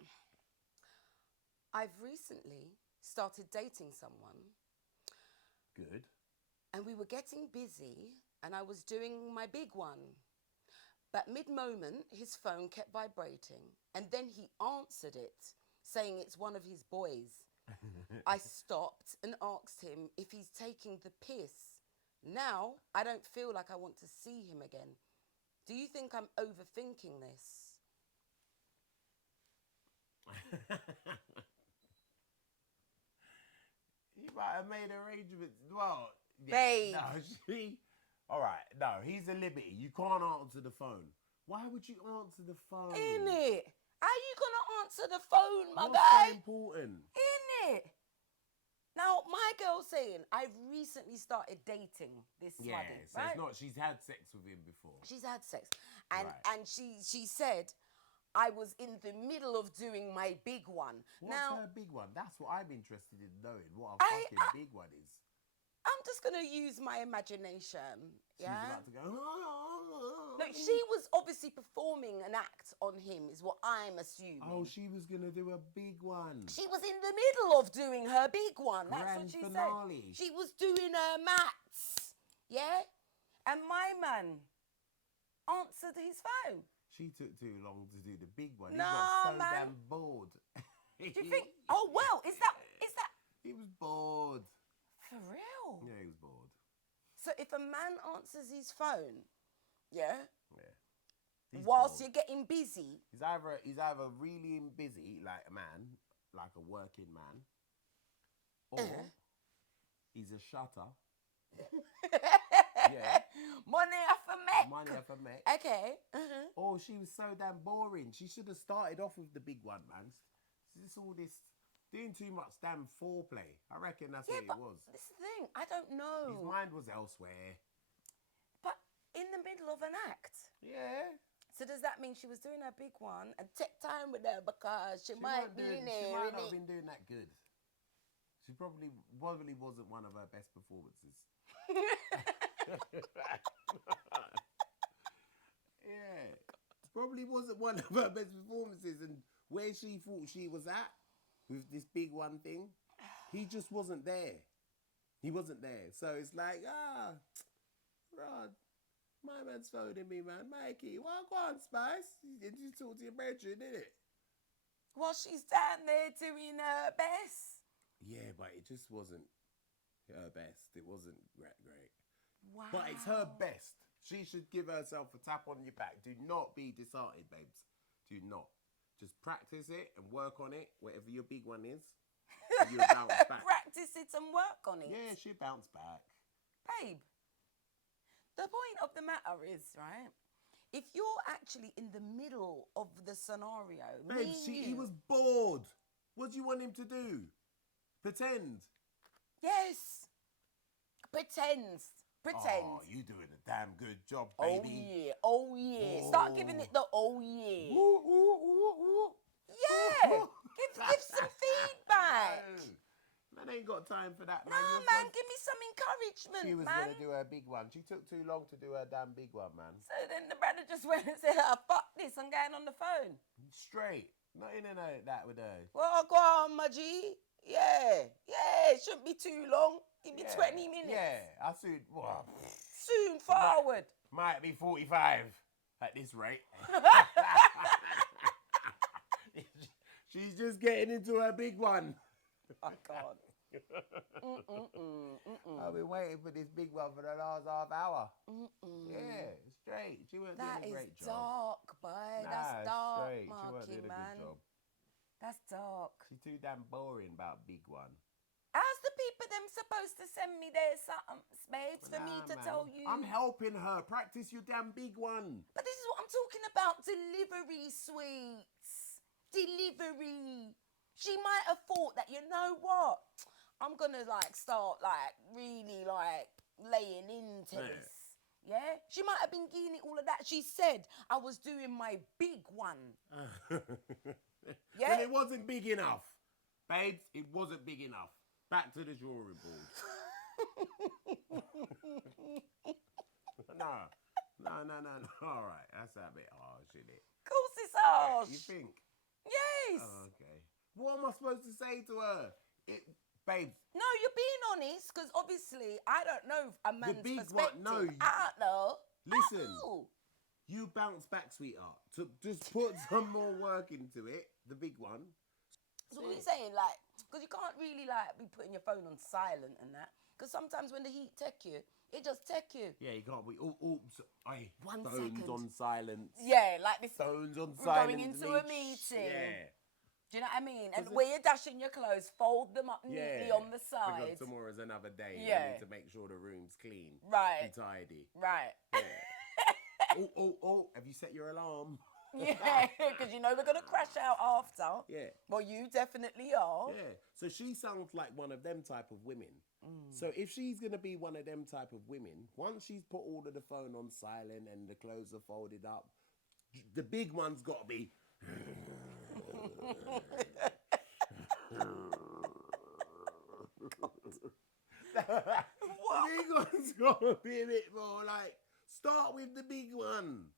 I've recently started dating someone. Good. And we were getting busy and I was doing my big one. But mid-moment, his phone kept vibrating and then he answered it, saying it's one of his boys. I stopped and asked him if he's taking the piss. Now, I don't feel like I want to see him again. Do you think I'm overthinking this? You might have made arrangements. Well, Babe. No, all right, no, he's a liberty. You can't answer the phone. Why would you answer the phone? Innit? How you gonna answer the phone, my What's guy? so important? Innit? Now, my girl's saying, I've recently started dating this Yeah, swaddy, so right? it's not, she's had sex with him before. She's had sex. And Right. and she said, I was in the middle of doing my big one. What's now, her big one? That's what I'm interested in knowing, what a I- fucking big one is. I'm just going to use my imagination. She's Yeah? about to go, Look, she was obviously performing an act on him, is what I'm assuming. oh, she was going to do a big one. She was in the middle of doing her big one. That's Grand what she finale. said. She was doing her mats. Yeah? And my man answered his phone. She took too long to do the big one. He Nah, got so man. damn bored. Do you think? Oh, well, is that? He was bored. For real? Yeah, he was bored. So if a man answers his phone, yeah, Yeah. He's whilst bored. you're getting busy, He's either really busy, like a man, like a working man, or he's a shutter. Yeah. money off a mech. Money off a mech. Okay. Or she was so damn boring. She should have started off with the big one, man. This all this doing too much damn foreplay. I reckon that's Yeah, what but it was. this is the thing. I don't know. His mind was elsewhere. But in the middle of an act. Yeah. So does that mean she was doing her big one and take time with her because she might be in She there? might not have innit? been doing that good. She probably wasn't one of her best performances. Yeah. Probably wasn't one of her best performances, and where she thought she was at with this big one thing, he just wasn't there. He wasn't there. So it's like, Rod, my man's phoning me, man. Mikey, well, go on, Spice. Did you talk to your bedroom, didn't it? Well, she's down there doing her best. Yeah, but it just wasn't her best. It wasn't great. Wow. But it's her best. She should give herself a tap on your back. Do not be disheartened, babes. Do not. Just practice it and work on it, whatever your big one is. You'll bounce back. Practice it and work on it. Yeah, she'll bounce back. Babe, the point of the matter is, right, if you're actually in the middle of the scenario, Babe, he was bored. What do you want him to do? Pretend. Yes. Pretends. Pretend. Oh, you doing a damn good job, Oh baby. yeah, oh yeah. Start giving it the oh yeah. Ooh, ooh, ooh, ooh. Yeah. Ooh. give some feedback. Man ain't got time for that, man. Nah, You're man, so- give me some encouragement, She was man. gonna do her big one. She took too long to do her damn big one, man. So then the brother just went and said, oh, fuck this, I'm going on the phone. Straight. Not in and out that with her. Well, go on, my G. Yeah, it shouldn't be too long. Give me 20 minutes. Yeah, I soon. Well, Soon forward. might be 45 at this rate. She's just getting into her big one. I can't. I've been waiting for this big one for the last half hour. Yeah, straight. She weren't doing a great job. That is dark, boy. Nah, That's dark, straight. She weren't Marky, doing a man. good job. That's dark. She's too damn boring about big one. How's the people them supposed to send me their something, babes, for me to man. tell you? I'm helping her. Practice your damn big one. But this is what I'm talking about. Delivery, sweets. Delivery. She might have thought that, you know what? I'm going to, start, really, laying into this. Yeah? She might have been getting all of that. She said I was doing my big one. Yeah? Well, it wasn't big enough. Babes, it wasn't big enough. Back to the drawing board. No. All right, that's a bit harsh, isn't it? Of course it's harsh. You think? Yes. Oh, okay. What am I supposed to say to her? Babes. No, you're being honest, because obviously I don't know a man's big perspective. one, no, I don't know. Listen. I don't know. You bounce back, sweetheart. Just put some more work into it. The big one. So what are you saying? Because you can't really, be putting your phone on silent and that. Because sometimes when the heat take you, it just take you. Yeah, you can't be. Oops. 1 phones second. on silence. Yeah, like this. Phones on We're silence. going into a meeting. Yeah. Do you know what I mean? And where you're dashing your clothes, fold them up neatly on the Because side. tomorrow's another day. Yeah. You need to make sure the room's clean. Right. And tidy. Right. Yeah. oh. Have you set your alarm? Yeah, because you know they're going to crash out after. Yeah. Well, you definitely are. Yeah. So she sounds like one of them type of women. So if she's going to be one of them type of women, once she's put all of the phone on silent and the clothes are folded up, the big one's got to be... The big one's got to be a bit more start with the big one.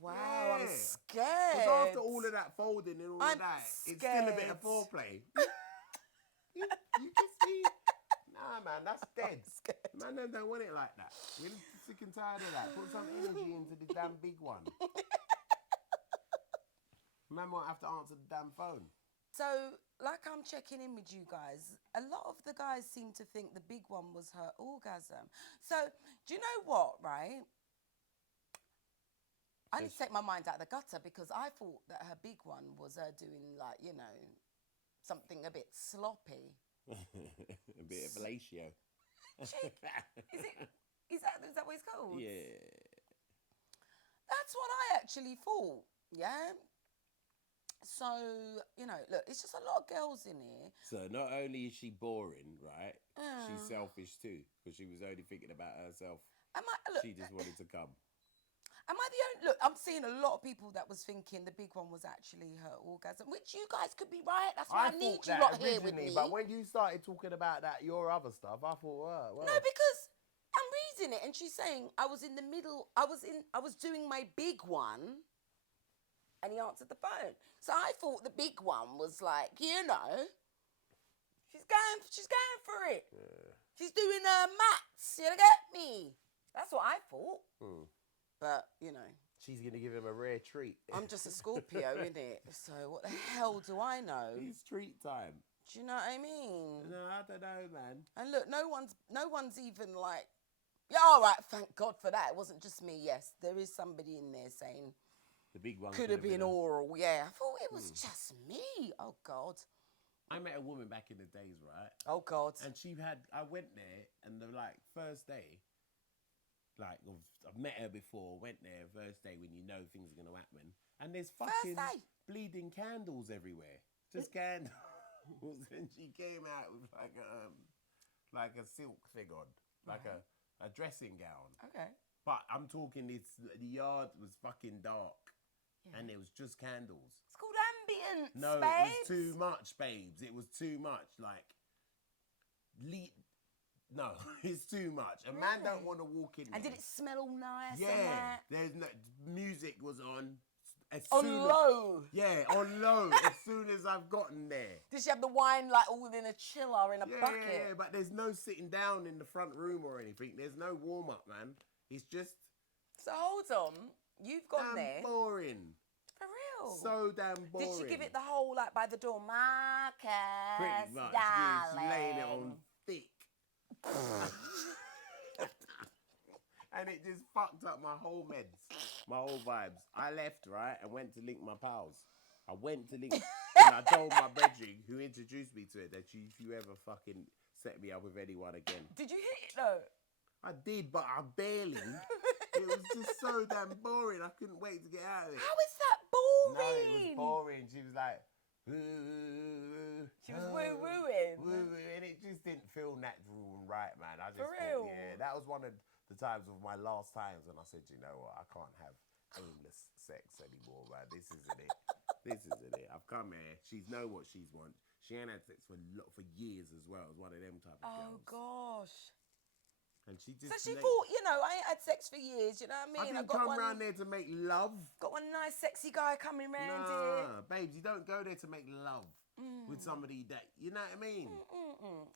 Wow, Yeah. I'm scared. Because after all of that folding and all I'm of that, it's still a bit of scared. foreplay. you can see. Nah, man, that's dead. Man, don't want it like that. We're sick and tired of that. Put some energy into the damn big one. Man won't have to answer the damn phone. So, I'm checking in with you guys, a lot of the guys seem to think the big one was her orgasm. So, do you know what, right? I need to take my mind out of the gutter because I thought that her big one was her doing, something a bit sloppy. A bit of fellatio. Chick, is that what it's called? Yeah. That's what I actually thought, yeah? So, look, it's just a lot of girls in here. So not only is she boring, right? She's selfish too, because she was only thinking about herself. She just wanted to come. Am I the only... Look, I'm seeing a lot of people that was thinking the big one was actually her orgasm, which you guys could be right. That's why I need you lot here with me. But when you started talking about your other stuff, I thought, well. No, because I'm reading it and she's saying I was in the middle. I was doing my big one, and he answered the phone. So I thought the big one was she's going for it. Yeah. She's doing her mats. You get me? That's what I thought. But she's gonna give him a rare treat. I'm just a Scorpio, innit? So what the hell do I know? It's treat time. Do you know what I mean? No, I don't know, man. And look, no one's even yeah, all right, thank God for that. It wasn't just me. Yes, there is somebody in there saying the big one could have been oral. Yeah, I thought it was just me. Oh God. I met a woman back in the days, right? Oh God. And I went there, and the first day, I've met her before, went there first day when you know things are gonna happen, and there's fucking bleeding candles everywhere, just candles, and she came out with like a silk thing on, like a a dressing gown. Okay. But I'm talking, the yard was fucking dark. And it was just candles. It's called ambience, No, babes. it was too much, babes. It was too much. Like, no, it's too much. A man don't want to walk in there. And did it smell all nice? Yeah. And that? There's no music was on. On low. Yeah, on low. As soon as I've gotten there. Did she have the wine like all in a chiller in a bucket? Yeah, but there's no sitting down in the front room or anything. There's no warm up, man. It's just. So hold on. You've gone there. Boring. For real? So damn boring. Did she give it the whole, like, by the door, Marcus, Pretty much. darling? She's laying it on thick. And it just fucked up my whole meds, my whole vibes. I left, right, and went to link my pals. I went to link, and I told my brethren who introduced me to it that if you ever fucking set me up with anyone again. Did you hit it, though? I did, but I barely. It was just so damn boring. I couldn't wait to get out of it. How is that boring? No, it was boring. She was like, woo. She was woo-wooing. Woo, and it just didn't feel natural and right, man. I just For real? thought, yeah, that was one of the times of my last times when I said, you know what, I can't have aimless sex anymore, man. This isn't it. This isn't it. I've come here. She's know what she's want. She ain't had sex for years as well. It was one of them type of girls. Oh, gosh. And she just. So she thought, you know, I ain't had sex for years, you know what I mean? I didn't come round there to make love. Got one nice sexy guy coming round here. Nah, babes, you don't go there to make love with somebody that, you know what I mean?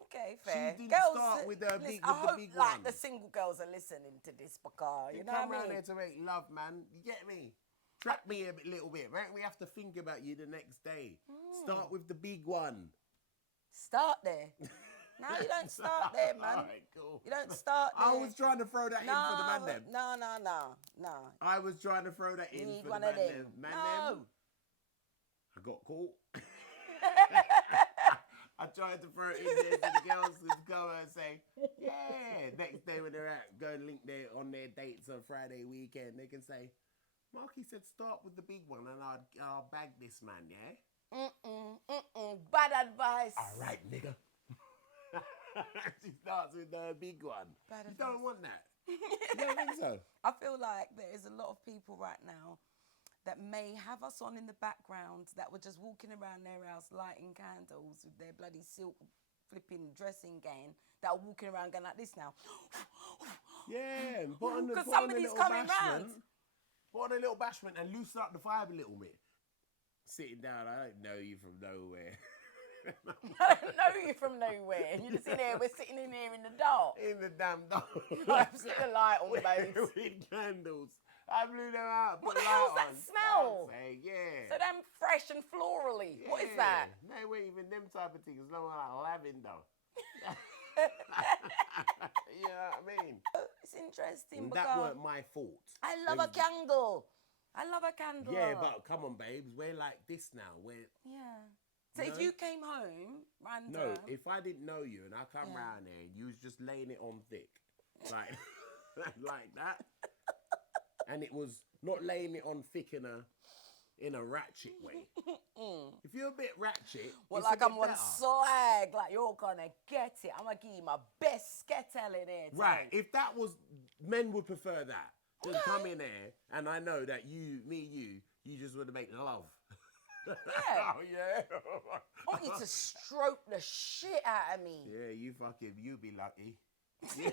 Okay, fair. She didn't girls, start with the big, I with the hope, big like, one. the single girls are listening to this, because, you know come what I round mean? there to make love, man. You get me? Trap me a little bit. Right? We have to think about you the next day. Start with the big one. Start there. No, you don't start there, man. All right, cool. You don't start there. I was trying to throw that in for the man them. No. I was trying to throw that in need for one the of man them. them. Man No. them. I got caught. I tried to throw it in there for the girls to go and say, yeah. Next day when they're out, go link on their dates on Friday weekend, they can say, Marky said start with the big one and I'll bag this man, yeah? Bad advice. All right, nigga. She starts with the big one. Bad You advice. don't want that. You don't think so? I feel like there is a lot of people right now that may have us on in the background that were just walking around their house lighting candles with their bloody silk flipping dressing gown that are walking around going like this now. Yeah, and put on Because put on a somebody's little coming bashment. round. Put on a little bashment and loosen up the vibe a little bit. Sitting down, I don't know you from nowhere. I don't know you from nowhere. And you're just in here, we're sitting in here in the dark. In the damn dark. I've seen the light on, babes. With candles. I blew them out. What put the light hell's that on. smell? Say, yeah. So damn fresh and florally. What is Yeah. that? They weren't even them type of things. No one like lavender. You know what I mean? It's interesting And because that weren't my fault. I love a candle. I love a candle. Yeah, but come on, babes. We're like this now. Yeah. So if No. you came home random. No, if I didn't know you and I come Yeah. round there and you was just laying it on thick, like like that, and it was not laying it on thick in a ratchet way. If you're a bit ratchet, well, it's like a bit I'm on better. slag, like you're gonna get it. I'm gonna give you my best skettle in here. Right. If that was, men would prefer that than come in there and I know that you just want to make love. Yeah. Oh yeah. I want you to stroke the shit out of me. Yeah, you be lucky. Yeah,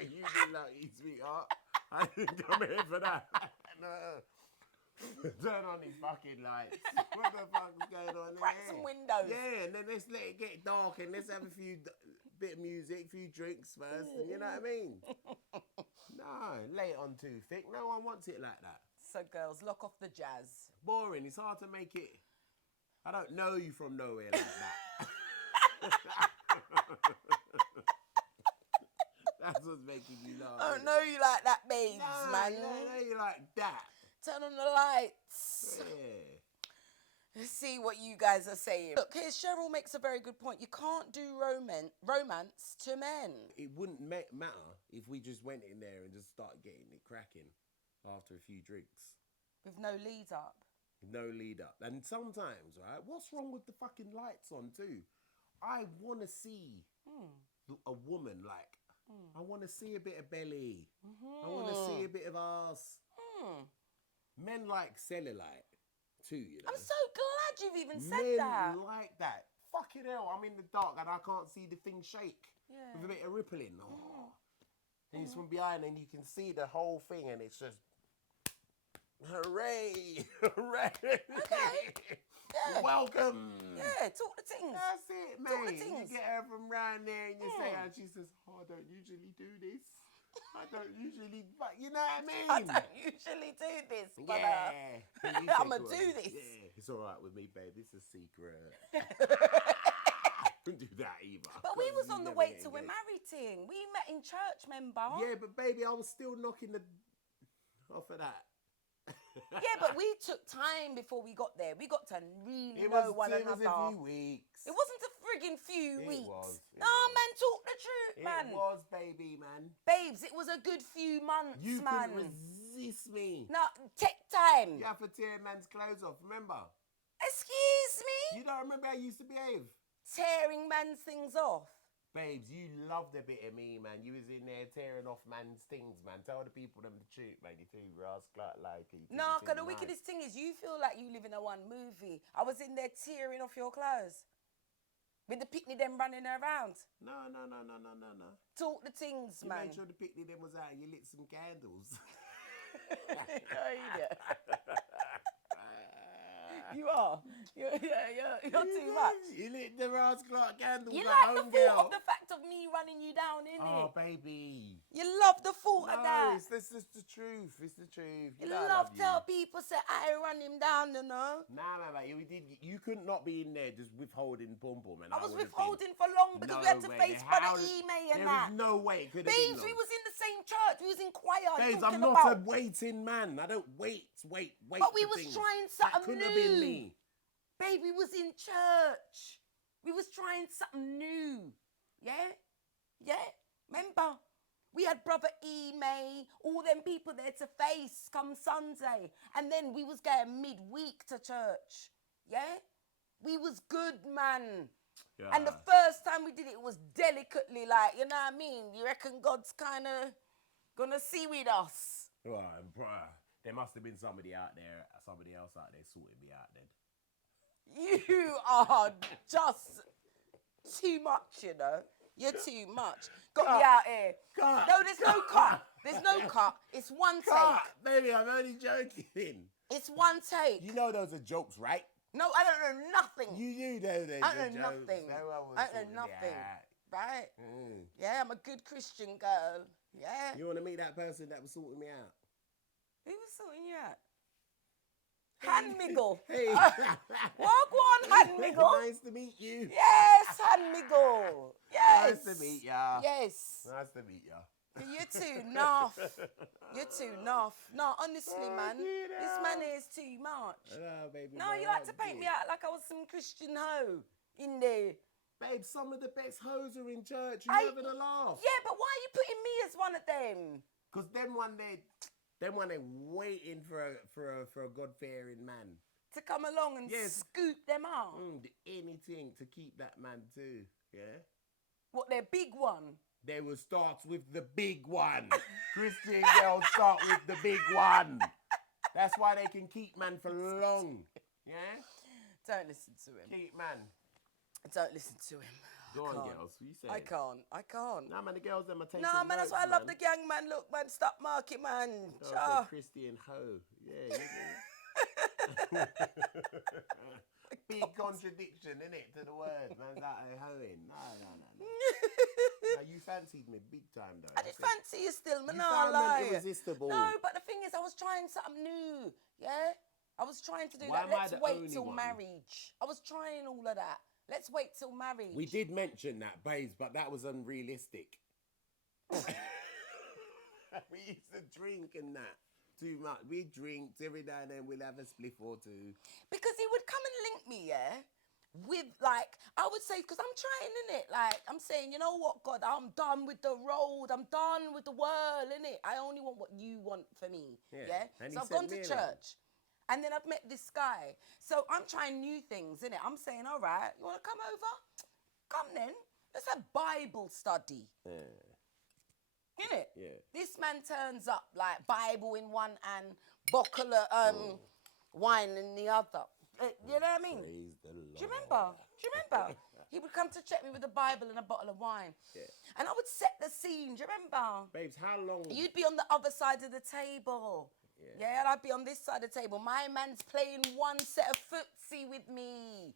you be lucky, sweetheart. I didn't come here for that. No. Turn on these fucking lights. What the fuck is going on Crack there? some windows. Yeah, and then let's let it get dark and let's have a bit of music, a few drinks first, and you know what I mean? No, lay it on too thick. No one wants it like that. So girls, lock off the jazz. Boring. It's hard to make it. I don't know you from nowhere like that. That's what's making you laugh. I don't know you like that, babes, No, man. no, you like that. Turn on the lights. Yeah. Let's see what you guys are saying. Look, here Cheryl makes a very good point. You can't do romance to men. It wouldn't matter if we just went in there and just started getting it cracking after a few drinks. With no lead up. No lead up. And sometimes, right, what's wrong with the fucking lights on too? I want to see a woman like I want to see a bit of belly. I want to see a bit of ass. Men like cellulite too, you know. I'm so glad you've even said Men that. like that. Fucking hell, I'm in the dark and I can't see the thing shake. Yeah. With a bit of rippling. And it's from behind and you can see the whole thing and it's just... Hooray! Hooray! Okay. Yeah. Welcome! Yeah, talk the things. That's it, Talk the mate. You things. get her from round there and you say, and she says, I don't usually do this. I don't usually, but you know what I mean? I don't usually do this, but Yeah. I'ma do this. Yeah, it's all right with me, babe. It's a secret. Don't do that either. But we was You on the never way get to we're engaged. married thing. We met in church, remember? Yeah, but baby, I was still knocking the off of that. Yeah, but we took time before we got there. We got to really It know was, one it another. was a few weeks. It wasn't a friggin' few It weeks. was, it No, was. man, talk the truth, It man. was, baby, man. Babes, it was a good few months, You man. couldn't resist me. No, take time. You have to tear a man's clothes off, remember? Excuse me? You don't remember how I used to behave? Tearing man's things off. Babes, you loved a bit of me, man. You was in there tearing off man's things, man. Tell the people them the truth, man. You too rascal like you. No, because the wickedest thing is you feel like you live in a one movie. I was in there tearing off your clothes. With the picnic them running around. No. Talk the things, You man. made sure the picnic them was out and you lit some candles. You're idiot. You are. You're too much. You lit the rascal candles. You like like the home thought of girl. the fact of me running you down, innit? Oh, baby. You love the thought of No, that. it's just the truth. It's the truth. You know I love you. tell people say I run him down, you know. Nah, you could not be in there just withholding pom pom, and I was would've withholding for long because we had to face Brother Email and that. There is no way it could have Babes, been we long. was in the same church. We was in choir. Babes, talking I'm not about. a waiting man. I don't wait. But we for was things. trying That something couldn't new. have been me. Babe, we was in church. We was trying something new. Yeah? Yeah? Remember? We had Brother May, all them people there to face come Sunday. And then we was going midweek to church. Yeah? We was good, man. Yeah. And the first time we did it was delicately, like, you know what I mean? You reckon God's kind of gonna see with us? Well, there must have been somebody else out there sorting me out then. You are just too much, you know. You're too much. Got me out here. Cut. No, there's no cut. There's no cut. It's one Cut, take. baby, I'm only joking. It's one take. You know those are jokes, right? No, I don't know nothing. You know those I are don't know jokes. nothing. No one was I don't sorting know me nothing. out. Right? Mm. Yeah, I'm a good Christian girl. Yeah. You want to meet that person that was sorting me out? Who was sorting you out? Handmiggle. Hey. Walk on, Handmiggle. Nice to meet you. Yes, Handmiggle. Yes. Nice to meet ya. Yes. Nice to meet ya. You're too naff. You're too naff. No, honestly, man. Fucking This hell. man is too much. Hello, baby. No, you like to paint me out like I was some Christian hoe in there. Babe, some of the best hoes are in church. You I- having a laugh? Yeah, but why are you putting me as one of them? Because them one they waiting for a God-fearing man. To come along and Yes. scoop them out? Anything to keep that man too. Yeah. What, their big one? They will start with the big one. Christian girls start with the big one. That's why they can keep man for long. Yeah? Don't listen to him. Keep man. Don't listen to him. Go on, can't. girls. You say I can't. Nah, man, the girls them are taking No, man, that's notes, why I love man. the gang, man. Look, man, stop market, man. Oh, Cha. say Christian hoe. Yeah, big contradiction, innit, to the word. Man's out there hoeing. No. No, you fancied me big time, though. I did fancy you still, man. You No, found lie. them irresistible. No, but the thing is, I was trying something new. Yeah? I was trying to do Why that. am I Let's the wait only till one? marriage. I was trying all of that. Let's wait till marriage. We did mention that, babes, but that was unrealistic. We used to drink and that too much. We drink every now and then. We'll have a spliff or two. Because he would come and link me, yeah, with like, I would say, because I'm trying, innit? Like, I'm saying, you know what, God, I'm done with the road. I'm done with the world, innit? I only want what you want for me, Yeah. yeah? And he So I've sent gone to me a church. And then I've met this guy. So I'm trying new things, innit? I'm saying, all right, you want to come over? Come then. Let's have Bible study. Yeah. innit? Yeah. This man turns up like Bible in one hand, bottle of wine in the other. You know what I mean? Praise the Lord. Do you remember? He would come to check me with a Bible and a bottle of wine. Yeah. And I would set the scene. Do you remember? Babes, how long? You'd be on the other side of the table. Yeah, and I'd be on this side of the table. My man's playing one set of footsie with me.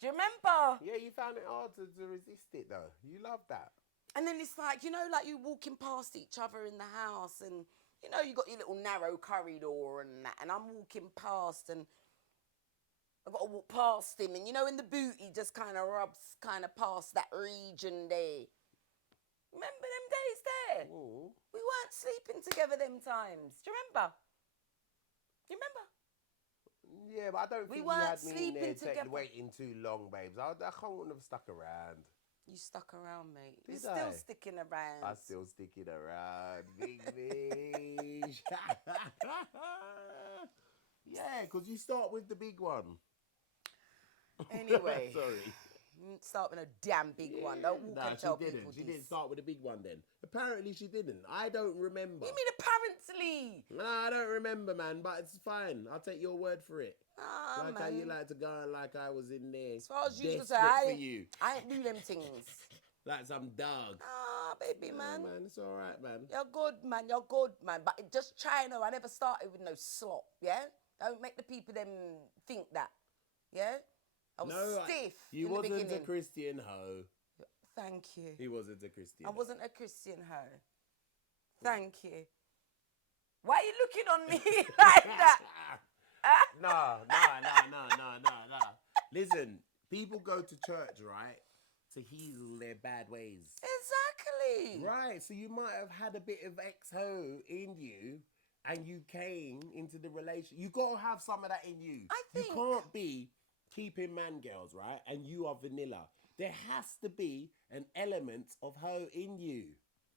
Do you remember? Yeah, you found it hard to resist it, though. You love that. And then it's like, you know, like you walking past each other in the house and, you know, you got your little narrow corridor and that, and I'm walking past and I've got to walk past him, and, you know, in the boot, he just kind of rubs kind of past that region there. Remember them days there? Ooh. We weren't sleeping together them times. Do you remember? Do you remember? Yeah, but I don't We think weren't you had me in sleeping there together. waiting too long, babes. I wouldn't have stuck around. You stuck around, mate. You're Did still I? sticking around. I'm still sticking around. Big Meesh. Yeah, because you start with the big one. Anyway. Sorry. Start with a damn big one. Don't walk and tell people She this. didn't start with a big one then. Apparently she didn't. I don't remember. You mean apparently? No, I don't remember, man, but it's fine. I'll take your word for it. Ah, Like man. how you like to go on like I was in there. As far as you desperate say, for you. I ain't do them things. Like some dog. Ah, baby, man. Man, it's all right, man. You're good, man. You're good, man. But just try, I never started with no slop, yeah? Don't make the people them think that, yeah? I was stiff you in the wasn't beginning. a Christian hoe. Thank you. He wasn't a Christian. I wasn't a Christian hoe. Thank you. Why are you looking on me like that? No. Listen, people go to church, right, to heal their bad ways. Exactly. Right, so you might have had a bit of ex-ho in you, and you came into the relation. You got to have some of that in you. I think- You can't be keeping man girls, right, and you are vanilla. There has to be an element of ho in you.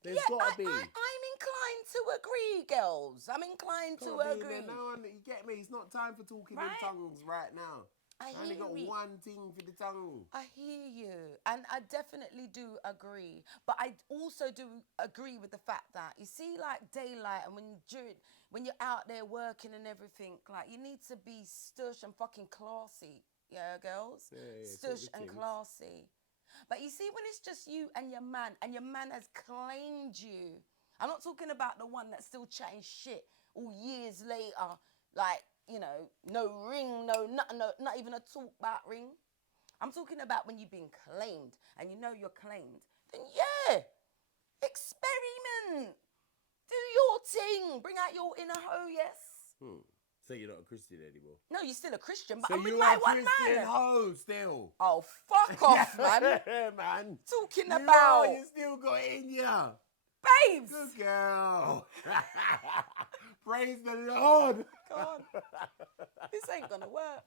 There's got to be. I'm inclined to agree, girls. I'm inclined to Can't be agree. there. No one, you get me? It's not time for talking Right? in tongues right now. I only hear got you. one thing for the tongue. I hear you, and I definitely do agree. But I also do agree with the fact that you see, like daylight, and when you're out there working and everything, like you need to be stush and fucking classy, yeah, girls, Yeah, stush take the and things. classy. But you see, when it's just you and your man has claimed you. I'm not talking about the one that's still chatting shit all years later, like, you know, no ring, no nothing, not even a talk about ring. I'm talking about when you've been claimed and you know you're claimed. Then yeah, experiment, do your thing, bring out your inner hoe, yes. So you're not a Christian anymore. No, you're still a Christian, but So I'm with you my are one Christian man. hoe still. Oh, fuck off, man. Yeah, man. Talking You about are, you still got it in ya. babes. Good girl. Praise the Lord. God, this ain't gonna work.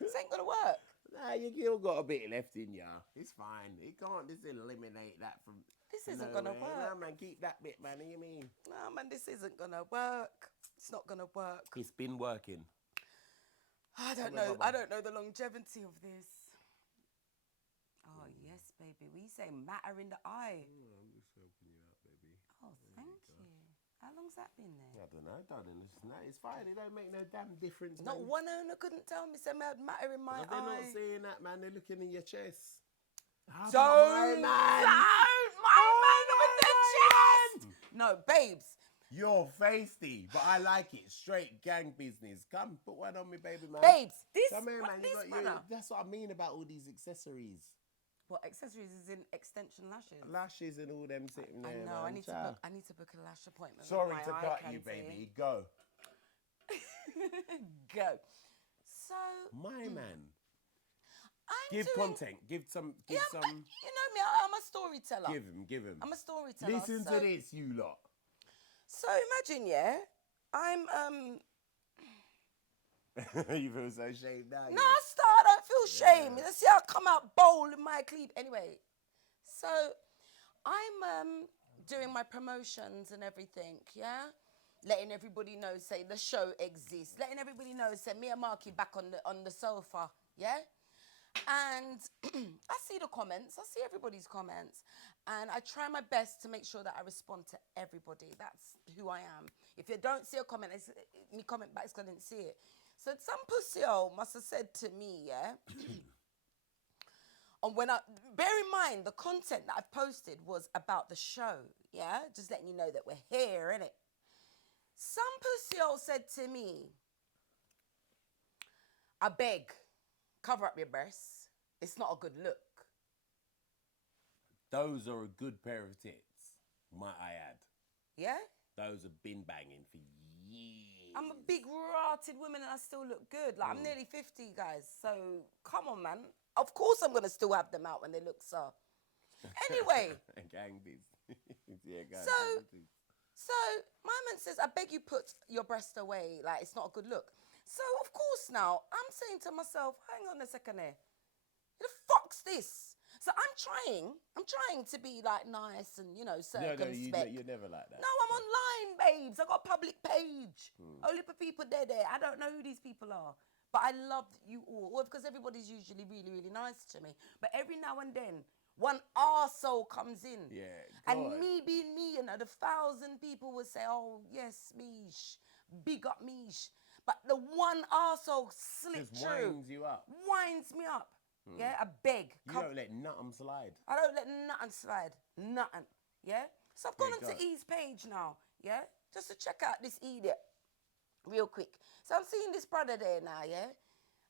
This ain't gonna work. Nah, you still got a bit left in ya. It's fine. It can't just eliminate that from. This isn't gonna nowhere. work. Nah, man, keep that bit, man. You mean? No, man, this isn't gonna work. It's not gonna work. It's been working. I don't Come on, know. Mama. I don't know the longevity of this. Oh yes, baby. We say matter in the eye. I'm just helping you out, baby. Oh, thank you. How long's that been there? I don't know, darling. It's fine. It don't make no damn difference. Not man. one owner couldn't tell me some matter in my But they're not eye. saying that, man. They're looking in your chest. How Don't, about my man? my man with the chest. No, babes. You're feisty, but I like it. Straight gang business. Come, put one on me, baby, man. Babes, this, Come here, man. this manner. That's what I mean about all these accessories. What accessories is in extension lashes? Lashes and all them sitting I there, know. man. I need Ciao. to book a lash appointment. with Sorry my to eye cut you, cancer. baby. Go. Go. So My man. I'm Give doing, content. Give some. Yeah, you know me. I'm a storyteller. Give him. I'm a storyteller. Listen so, to this, you lot. So imagine, yeah, I'm You feel so ashamed now. No, I don't feel shame. Let's see how I come out bold in my clip. Anyway, so I'm doing my promotions and everything, yeah? Letting everybody know, say, the show exists. Letting everybody know, say, me and Marky back on the sofa, yeah? And I see the comments. I see everybody's comments. And I try my best to make sure that I respond to everybody. That's who I am. If you don't see a comment, me comment back because I didn't see it. So some pussy-o must have said to me, yeah, and when bear in mind, the content that I've posted was about the show, yeah? Just letting you know that we're here, innit? Some pussy-o said to me, I beg, cover up your breasts. It's not a good look. Those are a good pair of tits, might I add. Yeah? Those have been banging for years. I'm a big rotted woman and I still look good. Like, I'm nearly 50, guys. So, come on, man. Of course I'm going to still have them out when they look soft. Anyway. Gang this. Yeah, gang So, my man says, I beg you put your breast away. Like, it's not a good look. So, of course, now, I'm saying to myself, hang on a second there. Who the fuck's this? So I'm trying to be like nice and, you know, circumspect. You're never like that. No, I'm online, babes. I got a public page. Only for people there. I don't know who these people are. But I love you all. Well, because everybody's usually really, really nice to me. But every now and then, one arsehole comes in. Yeah. And me being me, you know, the 1,000 people will say, oh, yes, Meesh. Big up Meesh. But the one arsehole slipped through. Winds you up. Winds me up. Yeah, I beg. You don't let nothing slide. I don't let nothing slide. Nothing. Yeah? So I've gone onto E's page now. Yeah? Just to check out this idiot. Real quick. So I'm seeing this brother there now, yeah?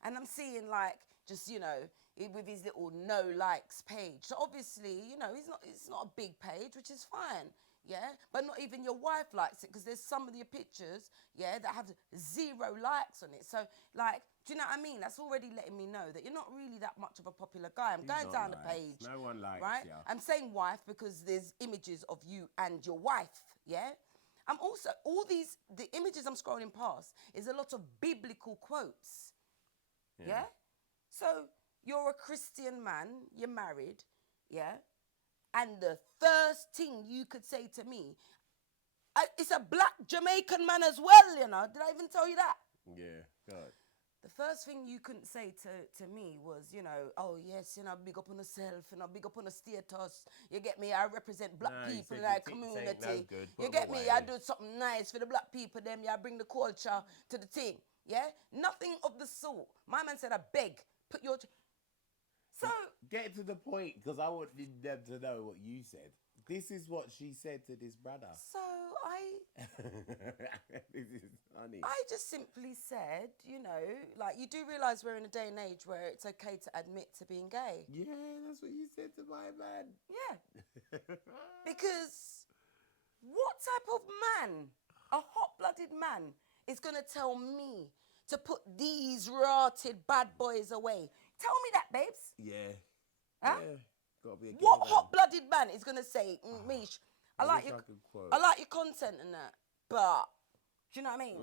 And I'm seeing like, just, you know, with his little no likes page. So obviously, you know, it's not a big page, which is fine. Yeah, but not even your wife likes it because there's some of your pictures, yeah, that have 0 likes on it. So, like, do you know what I mean? That's already letting me know that you're not really that much of a popular guy. I'm going down the page. No one likes right? you. I'm saying wife because there's images of you and your wife, yeah? I'm also, the images I'm scrolling past is a lot of biblical quotes, yeah? So, you're a Christian man, you're married, yeah? And the first thing you could say to me, it's a black Jamaican man as well, you know. Did I even tell you that? Yeah, God. The first thing you couldn't say to me was, you know, oh, yes, you know, big up on yourself, you know, big up on the status. You get me? I represent black people in our community. You get me? I do something nice for the black people, them. Yeah, I bring the culture to the thing. Yeah? Nothing of the sort. My man said, I beg, put your... So get to the point, because I want them to know what you said. This is what she said to this brother. So This is funny. I just simply said, you know, like, you do realise we're in a day and age where it's okay to admit to being gay. Yeah, that's what you said to my man. Yeah. Because what type of man, a hot-blooded man, is going to tell me to put these rotted bad boys away? Tell me that, babes. Yeah. Huh? Yeah. Gotta be a what gay hot-blooded man is going to say, Meesh, I like your content and that, but do you know what I mean?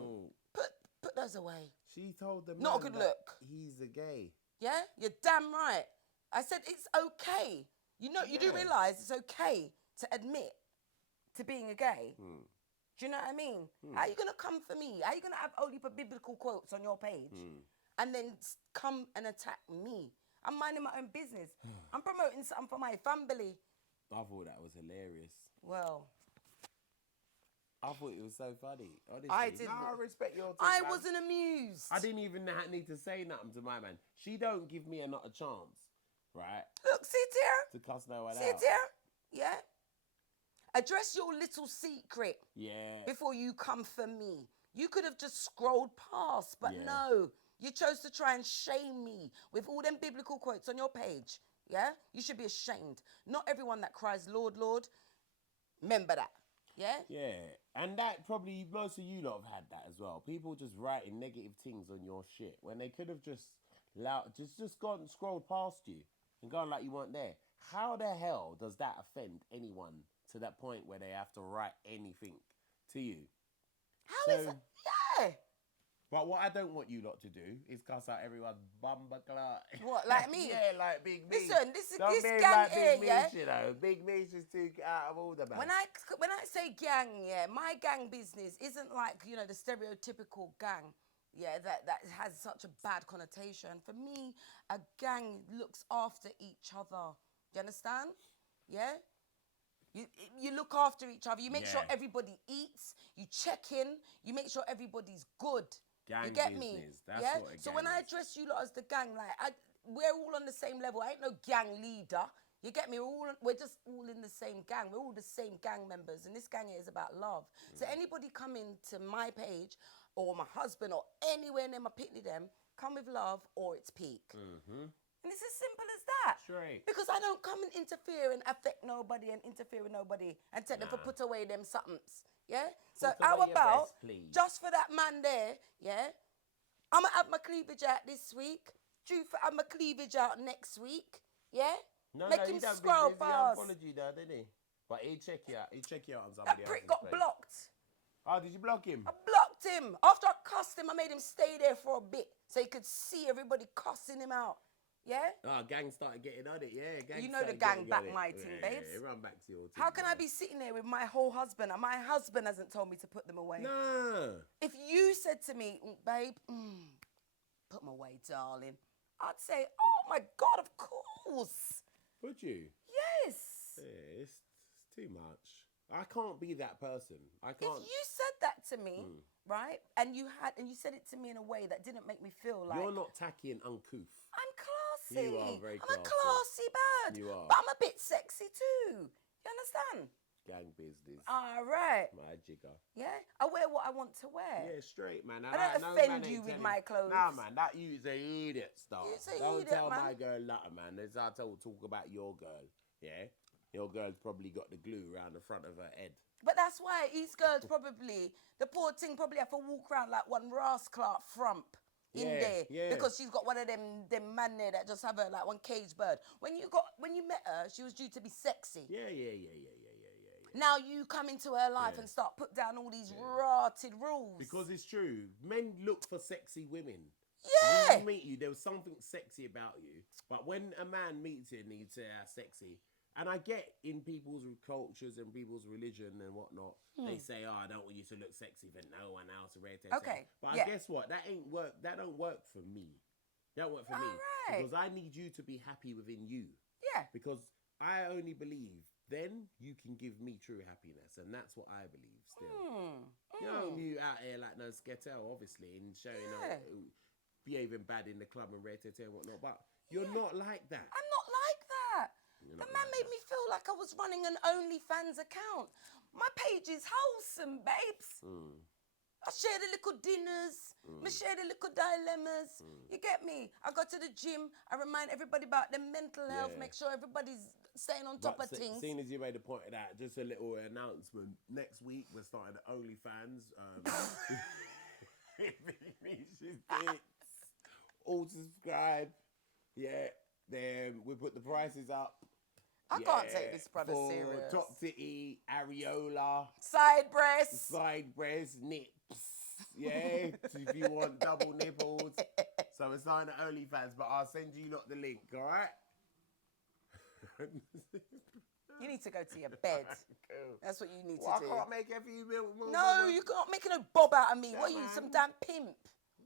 Put those away. She told the man not a good look. He's a gay. Yeah, you're damn right. I said it's okay. You know, you do realise it's okay to admit to being a gay. Do you know what I mean? How are you gonna come for me? How are you gonna have only biblical quotes on your page and then come and attack me? I'm minding my own business. I'm promoting something for my family. I thought that was hilarious. Well, I thought it was so funny. Honestly. I didn't. No, I respect your thing, I man. wasn't amused. I didn't even need to say nothing to my man. She don't give me not a chance, right? Look, sit here. To cuss no one out. Sit here. Yeah. Address your little secret. Yeah. Before you come for me. You could have just scrolled past, but no. You chose to try and shame me with all them biblical quotes on your page. Yeah? You should be ashamed. Not everyone that cries, Lord, Lord, remember that. Yeah? Yeah. And that probably, most of you lot have had that as well. People just writing negative things on your shit when they could have just gone and scrolled past you and gone like you weren't there. How the hell does that offend anyone to that point where they have to write anything to you? How is it? Yeah. But what I don't want you lot to do is cuss out everyone's bumper clot. What, like me? Yeah, like Big Meesh. Listen, this gang like here, Big yeah? Meesh, you know. Big Meesh is too out of order, man. When I say gang, yeah, my gang business isn't like, you know, the stereotypical gang. Yeah, that has such a bad connotation. For me, a gang looks after each other. Do you understand? Yeah? You look after each other. You make sure everybody eats. You check in. You make sure everybody's good. Gang you get business. me? That's yeah? what a So gang when I is. address you lot as the gang, like we're all on the same level. I ain't no gang leader. You get me? We're just all in the same gang. We're all the same gang members. And this gang here is about love. So anybody coming to my page or my husband or anywhere near my pitney them, come with love or it's peak. And it's as simple as that. Straight. Because I don't come and interfere and affect nobody and interfere with nobody and tell them to put away them somethings. Yeah? So Put how away your about, breast, please. just for that man there, yeah? I'm going to have my cleavage out this week. Due for have my cleavage out next week. Yeah? Make him scroll past. He unfollowed you though, didn't he? But he check you out. He check you out on That somebody prick else's got page. blocked. Oh, did you block him? I blocked him. After I cussed him, I made him stay there for a bit so he could see everybody cussing him out. Yeah? Oh, gang started getting on it, yeah. Gang You know the started gang getting on back it. my team, Yeah, babes. run back to your team. How can I be sitting there with my whole husband and my husband hasn't told me to put them away? Nah. If you said to me, babe, put them away, darling, I'd say, oh my God, of course. Would you? Yes. Yeah, it's too much. I can't be that person. I If can't. you said that to me, right, and you said it to me in a way that didn't make me feel like You're not tacky and uncouth. I'm classy. You are very I'm a classy. classy bird. You are. But I'm a bit sexy too. You understand? Gang business. All right. My jigger. Yeah. I wear what I want to wear. Yeah, straight, man. I don't offend you with my clothes. Nah, man, that you's a idiot stuff. You's a Don't idiot, tell man. my girl nothing, man. There's I talk about your girl, yeah? Your girl's probably got the glue around the front of her head. But that's why these girls probably, the poor thing probably have to walk around like one rascal frump in there. Yeah. Because she's got one of them man there that just have her like one cage bird. When you met her, she was due to be sexy. Yeah. Now you come into her life and start put down all these rotted rules. Because it's true. Men look for sexy women. Yeah. When you meet you, there was something sexy about you. But when a man meets you and he'd say, sexy, and I get in people's cultures and people's religion and whatnot, they say, I don't want you to look sexy for no one else. Okay, But guess what? That ain't work. That don't work for me. That don't work for me. Alright. Because I need you to be happy within you. Yeah. Because I only believe then you can give me true happiness. And that's what I believe still. You know, you out here like no sketel, obviously, and showing up, behaving bad in the club and and whatnot. But you're not like that. I'm not like that. The man made me feel like I was running an OnlyFans account. My page is wholesome, babes. I share the little dinners. I share the little dilemmas. You get me? I go to the gym. I remind everybody about their mental health. Make sure everybody's staying on top of things. Seeing as you made a point of that, just a little announcement. Next week, we're starting the OnlyFans. All subscribe. Yeah. Then we put the prices up. I can't take this brother for serious. top titty, areola, Side breast, nips. Yeah, so if you want double nipples. So we're starting the OnlyFans, but I'll send you lot the link, all right? You need to go to your bed. Cool. That's what you need Well, to do. I can't make a few more. No, you can't make no bob out of me. What are you, man. some damn pimp?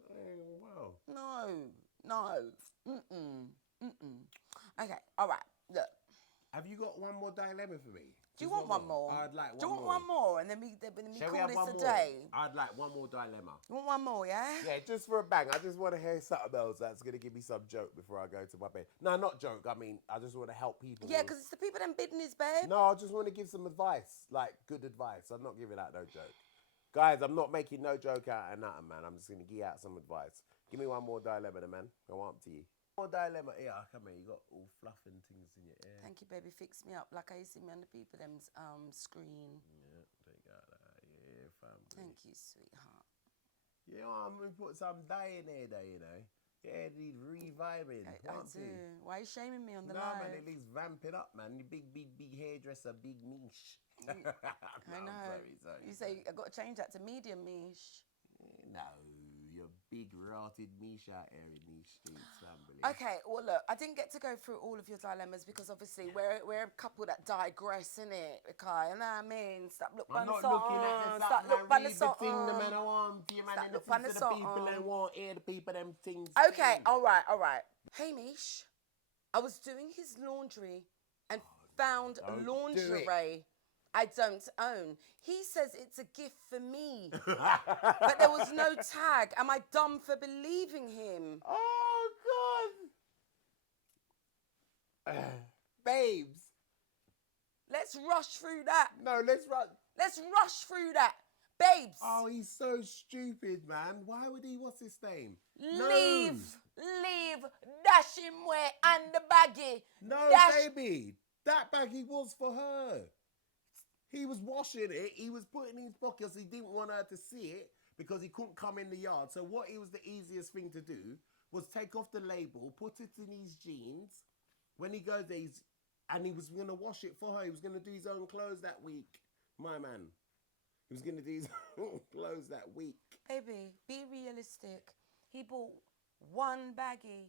Well. No. Okay, all right, look. Have you got one more dilemma for me? Do you want one more? I'd like one more. Do you want one more? And then we Shall we call have this one a more? day. I'd like one more dilemma. You want one more, yeah? Yeah, just for a bang. I just want to hear something else that's going to give me some joke before I go to my bed. No, not joke. I mean, I just want to help people. Yeah, because it's the people that business, babe. No, I just want to give some advice, like good advice. I'm not giving out no joke. Guys, I'm not making no joke out of nothing, man. I'm just going to give out some advice. Give me one more dilemma, then, man. I want to you. More dilemma. Yeah, come here. You got all fluff and things in your ear. Thank you, baby. Fix me up like I used to see me on the people them's screen. Yeah, take out that. Yeah, family. Thank you, sweetheart. Yeah, I'm going to put some dye in there, though, you know. Yeah, it needs reviving. I do. Why are you shaming me on the live? live? Man, it needs vamping up, man. You big hairdresser, Big Meesh. I know. Sorry. You say I got to change that to medium, Meesh. No, you're big rotted Meesh out here in these streets, family. Okay, well look, I didn't get to go through all of your dilemmas because obviously we're a couple that digress, innit? Okay, you know what I mean? Stop look I'm on the not song. looking at the Stop song, look man. on the Read the song. thing, the man I want to you, man. Stop And look listen on the to the people song. they want, hear the people, them things. Okay, all right. Hey Meesh, I was doing his laundry and found don't do lingerie I don't own. He says it's a gift for me, but there was no tag. Am I dumb for believing him? Oh, God. Babes. Let's rush through that. No, let's run. Let's rush through that. Babes. Oh, he's so stupid, man. Why would he? What's his name? Leave, dash him where and the baggy. No, dash. baby. That baggie was for her. He was washing it. He was putting it in his pockets. He didn't want her to see it because he couldn't come in the yard. So what it was the easiest thing to do was take off the label, put it in his jeans. When he goes there, and he was going to wash it for her. He was going to do his own clothes that week. My man. He was going to do his own clothes that week. Baby, be realistic. He bought one baggie.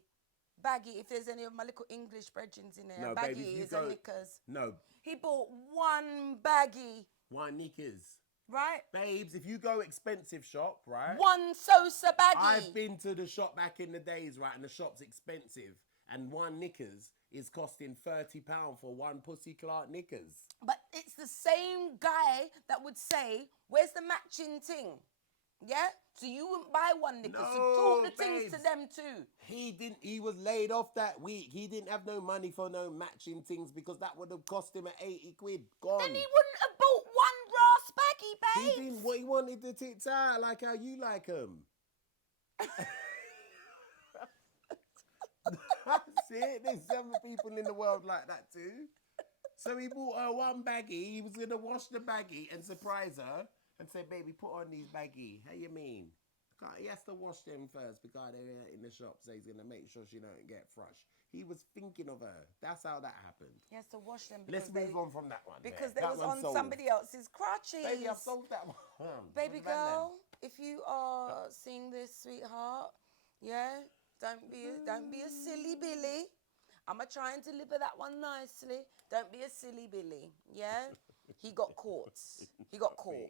Baggie, if there's any of my little English brethrens in there. No, baggie baby, is a knickers. No. He bought one baggie. One knickers. Right? Babes, if you go expensive shop, right? One Sosa baggie. I've been to the shop back in the days, right? And the shop's expensive. And one knickers is costing £30 for one Pussy Clark knickers. But it's the same guy that would say, where's the matching thing? Yeah? So you wouldn't buy one knickers. No, so talk the babes. things to them too. He was laid off that week. He didn't have no money for no matching things because that would have cost him 80 quid. Gone. Then he wouldn't have bought one brass baggie, babe. He didn't. What he wanted the tits out, like how you like them. That's it. There's some people in the world like that too. So he bought her one baggie. He was going to wash the baggie and surprise her and say, baby, put on these baggie. How you mean? He has to wash them first because they're in the shop, so he's going to make sure she don't get fresh. He was thinking of her. That's how that happened. He has to wash them. Let's move on from that one. Because there. they was on somebody else's crutches. Baby, I've sold that one. Baby girl, if you are seeing this, sweetheart, yeah, don't be a silly Billy. I'ma try and deliver that one nicely. Don't be a silly Billy, yeah? He got caught. He got caught,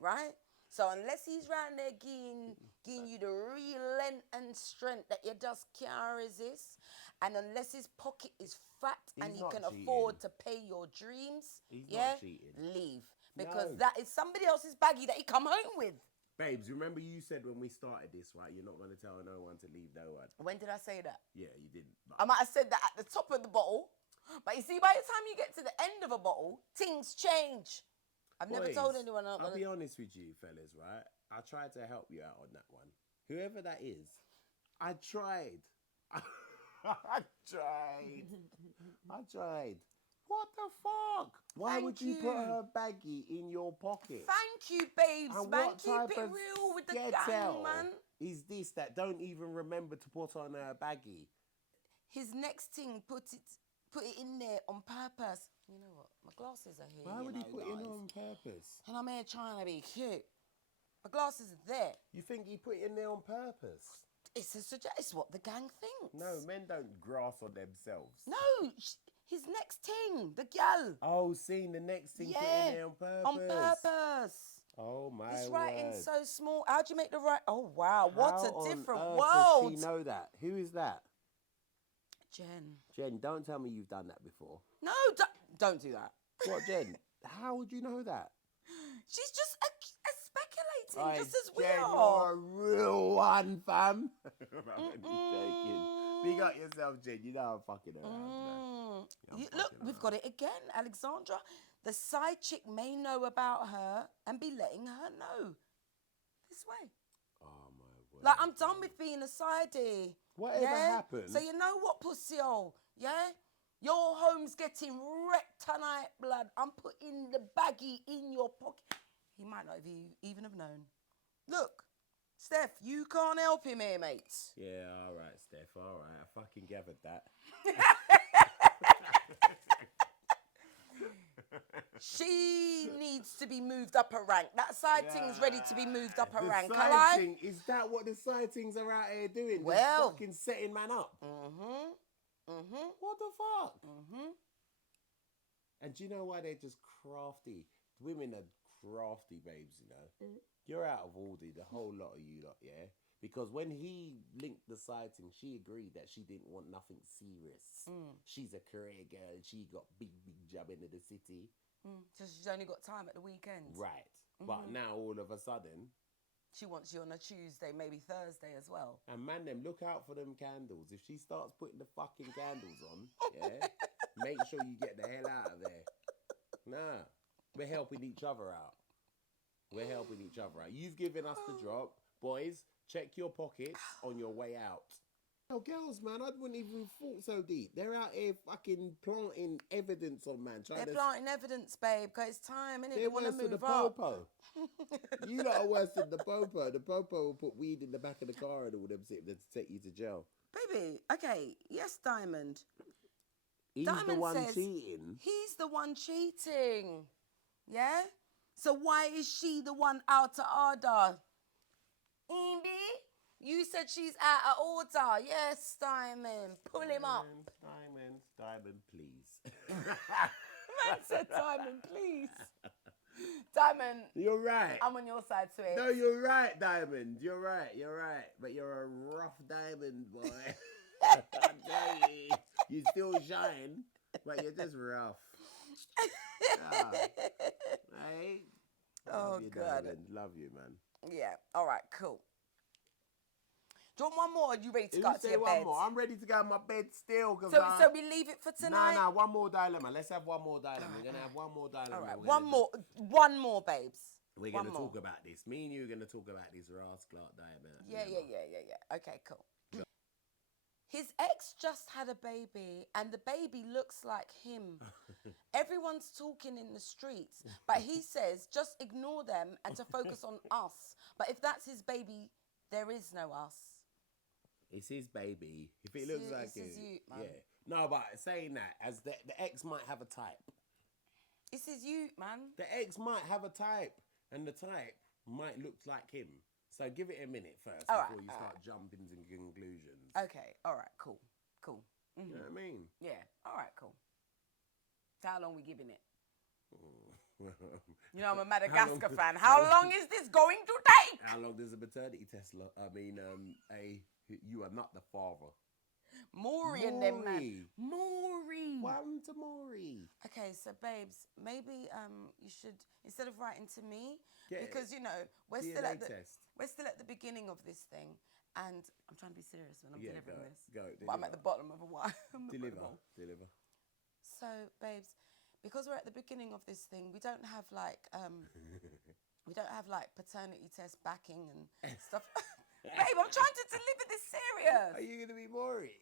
right? So unless he's round there giving you the real length and strength that you just can't resist, and unless his pocket is fat and he can afford to pay your dreams, leave. Because that is somebody else's baggie that he come home with. Babes, remember you said when we started this, right, you're not going to tell no one to leave no one. When did I say that? Yeah, you didn't. I might have said that at the top of the bottle. But you see, by the time you get to the end of a bottle, things change. I've never told anyone else. I'll be honest with you, fellas, right? I tried to help you out on that one. Whoever that is, I tried. I tried. What the fuck? Why would you put her baggie in your pocket? Thank you, babes, and man. What Keep type it of real with the gang, man. Is this that don't even remember to put on her baggie? His next thing, put it in there on purpose. You know what? My glasses are here. Why would he put it in on purpose? And I'm here trying to be cute. My glasses are there. You think he put it in there on purpose? It's what the gang thinks. No, men don't grass on themselves. No, his next thing, the gal. Oh, seeing the next thing put in there on purpose. On purpose. Oh my This word. writing so small. How'd you make the right? Oh wow, what a different How world. does she know that? Who is that? Jen, don't tell me you've done that before. No, don't do that. What, Jen? How would you know that? She's just speculating, just as we Jen, are. You're a real one, fam. I'm joking. Big up yourself, Jen. You know I'm fucking around. Look, we've got it again, Alexandra. The side chick may know about her and be letting her know. This way. Oh, my word. Like, I'm done with being a sidey. Whatever happened. So you know what, pussy hole? Yeah? Your home's getting wrecked tonight, blood. I'm putting the baggie in your pocket. He might not even have known. Look, Steph, you can't help him here, mates. Yeah, all right, Steph. All right. I fucking gathered that. She needs to be moved up a rank. That side thing's ready to be moved up a The rank. side thing, is that what the side things are out here doing? Well. Just fucking setting man up. Mm-hmm. What the fuck? Mm-hmm. And do you know why they're just crafty? Women are crafty, babes, you know. You're out of order, the whole lot of you lot, yeah? Because when he linked the side thing, she agreed that she didn't want nothing serious. She's a career girl and she got big job into the city. So she's only got time at the weekend. Right. But now all of a sudden... She wants you on a Tuesday, maybe Thursday as well. And man, them, look out for them candles. If she starts putting the fucking candles on, yeah, make sure you get the hell out of there. Nah, we're helping each other out. We're helping each other out. You've given us the drop. Boys, check your pockets on your way out. Oh, girls, man, I wouldn't even thought so deep. They're out here fucking planting evidence on man. They're planting evidence, babe, because it's time, innit? They're They want to worse than move the up. popo. You lot are worse than the popo. The popo will put weed in the back of the car and all them shit to take you to jail. Baby, okay, yes, Diamond. He's Diamond the one says cheating. He's the one cheating. Yeah? So why is she the one out of order? Imbi, you said she's out of order. Yes, Diamond. Pull him up. Diamond, please. Man said, Diamond, please. Diamond. You're right. I'm on your side, sweet. No, you're right, Diamond. You're right. But you're a rough diamond, boy. I tell you, you still shine, but you're just rough. Hey. Oh, you, God. Diamond. Love you, man. Yeah. All right, cool. Do you want one more, or are you ready to go to say your one bed? more. I'm ready to go in my bed still. So we leave it for tonight? Nah, one more dilemma. Let's have one more dilemma. We're going to have one more dilemma. All right, one more, babes. We're going to talk about this. Me and you are going to talk about this rascal dilemma. Yeah. Okay, cool. His ex just had a baby, and the baby looks like him. Everyone's talking in the streets, but he says just ignore them and to focus on us. But if that's his baby, there is no us. It's his baby. If it looks like it's his youth, man. Yeah. No, but saying that, as the ex might have a type. It's his youth, man. The ex might have a type, and the type might look like him. So give it a minute first before you start jumping to conclusions. Okay, all right, cool. You know what I mean? Yeah, all right, cool. So how long we giving it? You know, I'm a Madagascar fan. How long is this going to take? How long does a paternity test you are not the father. Maury and them, man. Maury. What happened to Maury? Okay, so babes, maybe you should, instead of writing to me, because you know we're still at the beginning of this thing, and I'm trying to be serious when I'm delivering this. But I'm at the bottom of a while. Deliver. So, babes, because we're at the beginning of this thing, we don't have like paternity test backing and stuff. Babe, I'm trying to deliver this serious. Are you gonna be Maury?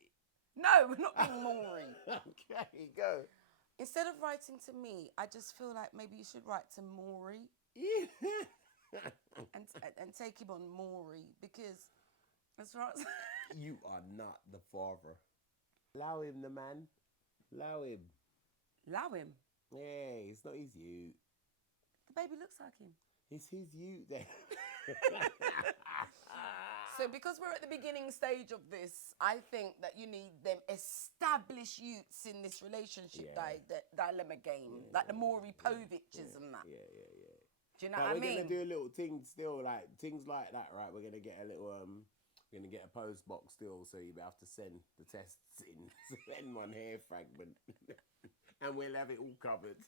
No, we're not being Maury. Okay, go. Instead of writing to me, I just feel like maybe you should write to Maury. and take him on Maury, because as far as you are not the father. Allow him, the man. Allow him. Yeah, it's not his you. The baby looks like him. It's his you then. So because we're at the beginning stage of this, I think that you need them established youths in this relationship dilemma game, like the Maury Poviches and that. Yeah. Do you know what I mean? We're gonna do a little thing still, like things like that, right? We're gonna get a little we're gonna get a post box still, so you have to send the tests in, send one hair fragment, and we'll have it all covered.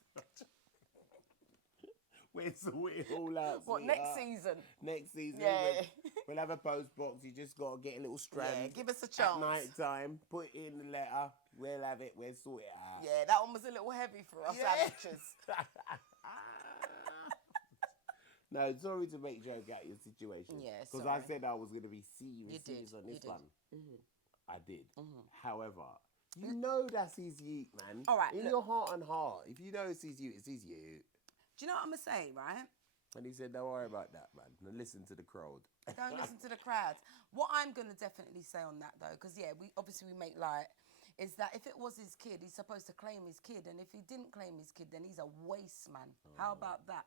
We'll sort it all out. What, next season? Next season. Yeah. We'll have a post box. You just got to get a little strand. Yeah, give us a chance. At night time, put it in the letter. We'll have it. We'll sort it out. Yeah, that one was a little heavy for us amateurs. No, sorry to make joke out your situation. Yeah, because I said I was going to be serious on this one. Mm-hmm. I did. Mm-hmm. However, you know that's his youth, man. All right. In your heart and heart, if you know it's his youth, it's his youth. Do you know what I'm going to say, right? And he said, don't worry about that, man. Now listen to the crowd. Don't listen to the crowd. What I'm going to definitely say on that, though, because, we make light, is that if it was his kid, he's supposed to claim his kid, and if he didn't claim his kid, then he's a waste man. How about that?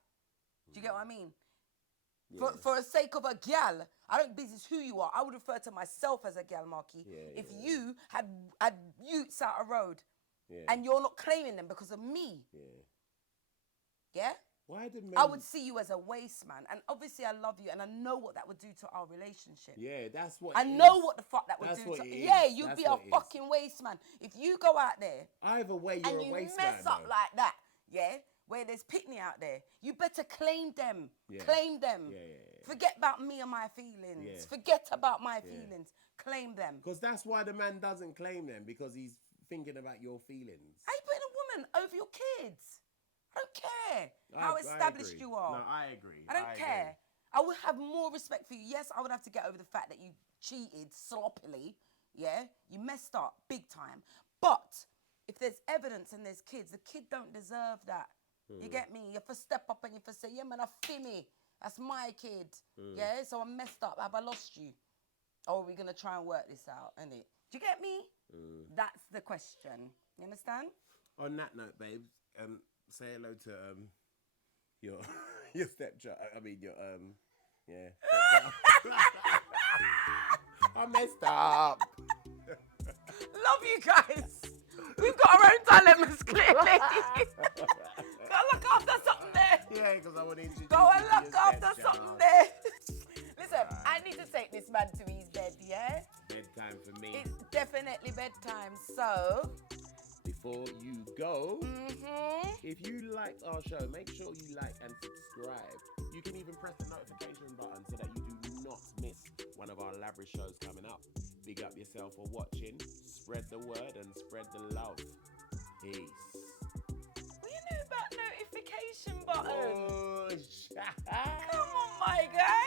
Do you get what I mean? Yeah. For the sake of a gal, I don't business who you are. I would refer to myself as a gal, Marky. If you had youths out a road, and you're not claiming them because of me, yeah. Why did men... I would see you as a waste man, and obviously I love you, and I know what that would do to our relationship. Yeah, that's what. I know what the fuck that would do. Yeah, you'd be a fucking waste man if you go out there. Either way, you're a waste man. And you mess up like that, where there's pitney out there. You better claim them. Yeah. Claim them. Forget about me and my feelings. Forget about my feelings. Claim them. Because that's why the man doesn't claim them, because he's thinking about your feelings. How you putting a woman over your kids? I don't care how established you are. No, I agree. I don't care. I would have more respect for you. Yes, I would have to get over the fact that you cheated sloppily. Yeah, you messed up big time. But if there's evidence and there's kids, the kid don't deserve that. You get me? You have to step up and you have to say, yeah, man, I feel me. That's my kid. Yeah, so I messed up. Have I lost you? Or are we going to try and work this out, innit? Do you get me? That's the question. You understand? On that note, babes, say hello to your stepchild. I mean your I messed up. Love you guys. We've got our own dilemmas, clearly. Gotta look after something there. Yeah, because I want to introduce go and look after something there. Listen, I need to take this man to his bed, yeah? Bedtime for me. It's definitely bedtime, so... Before you go, if you like our show, make sure you like and subscribe. You can even press the notification button so that you do not miss one of our Labrish shows coming up. Big up yourself for watching. Spread the word and spread the love. Peace. What you know about notification button? Oh, come on, my guy.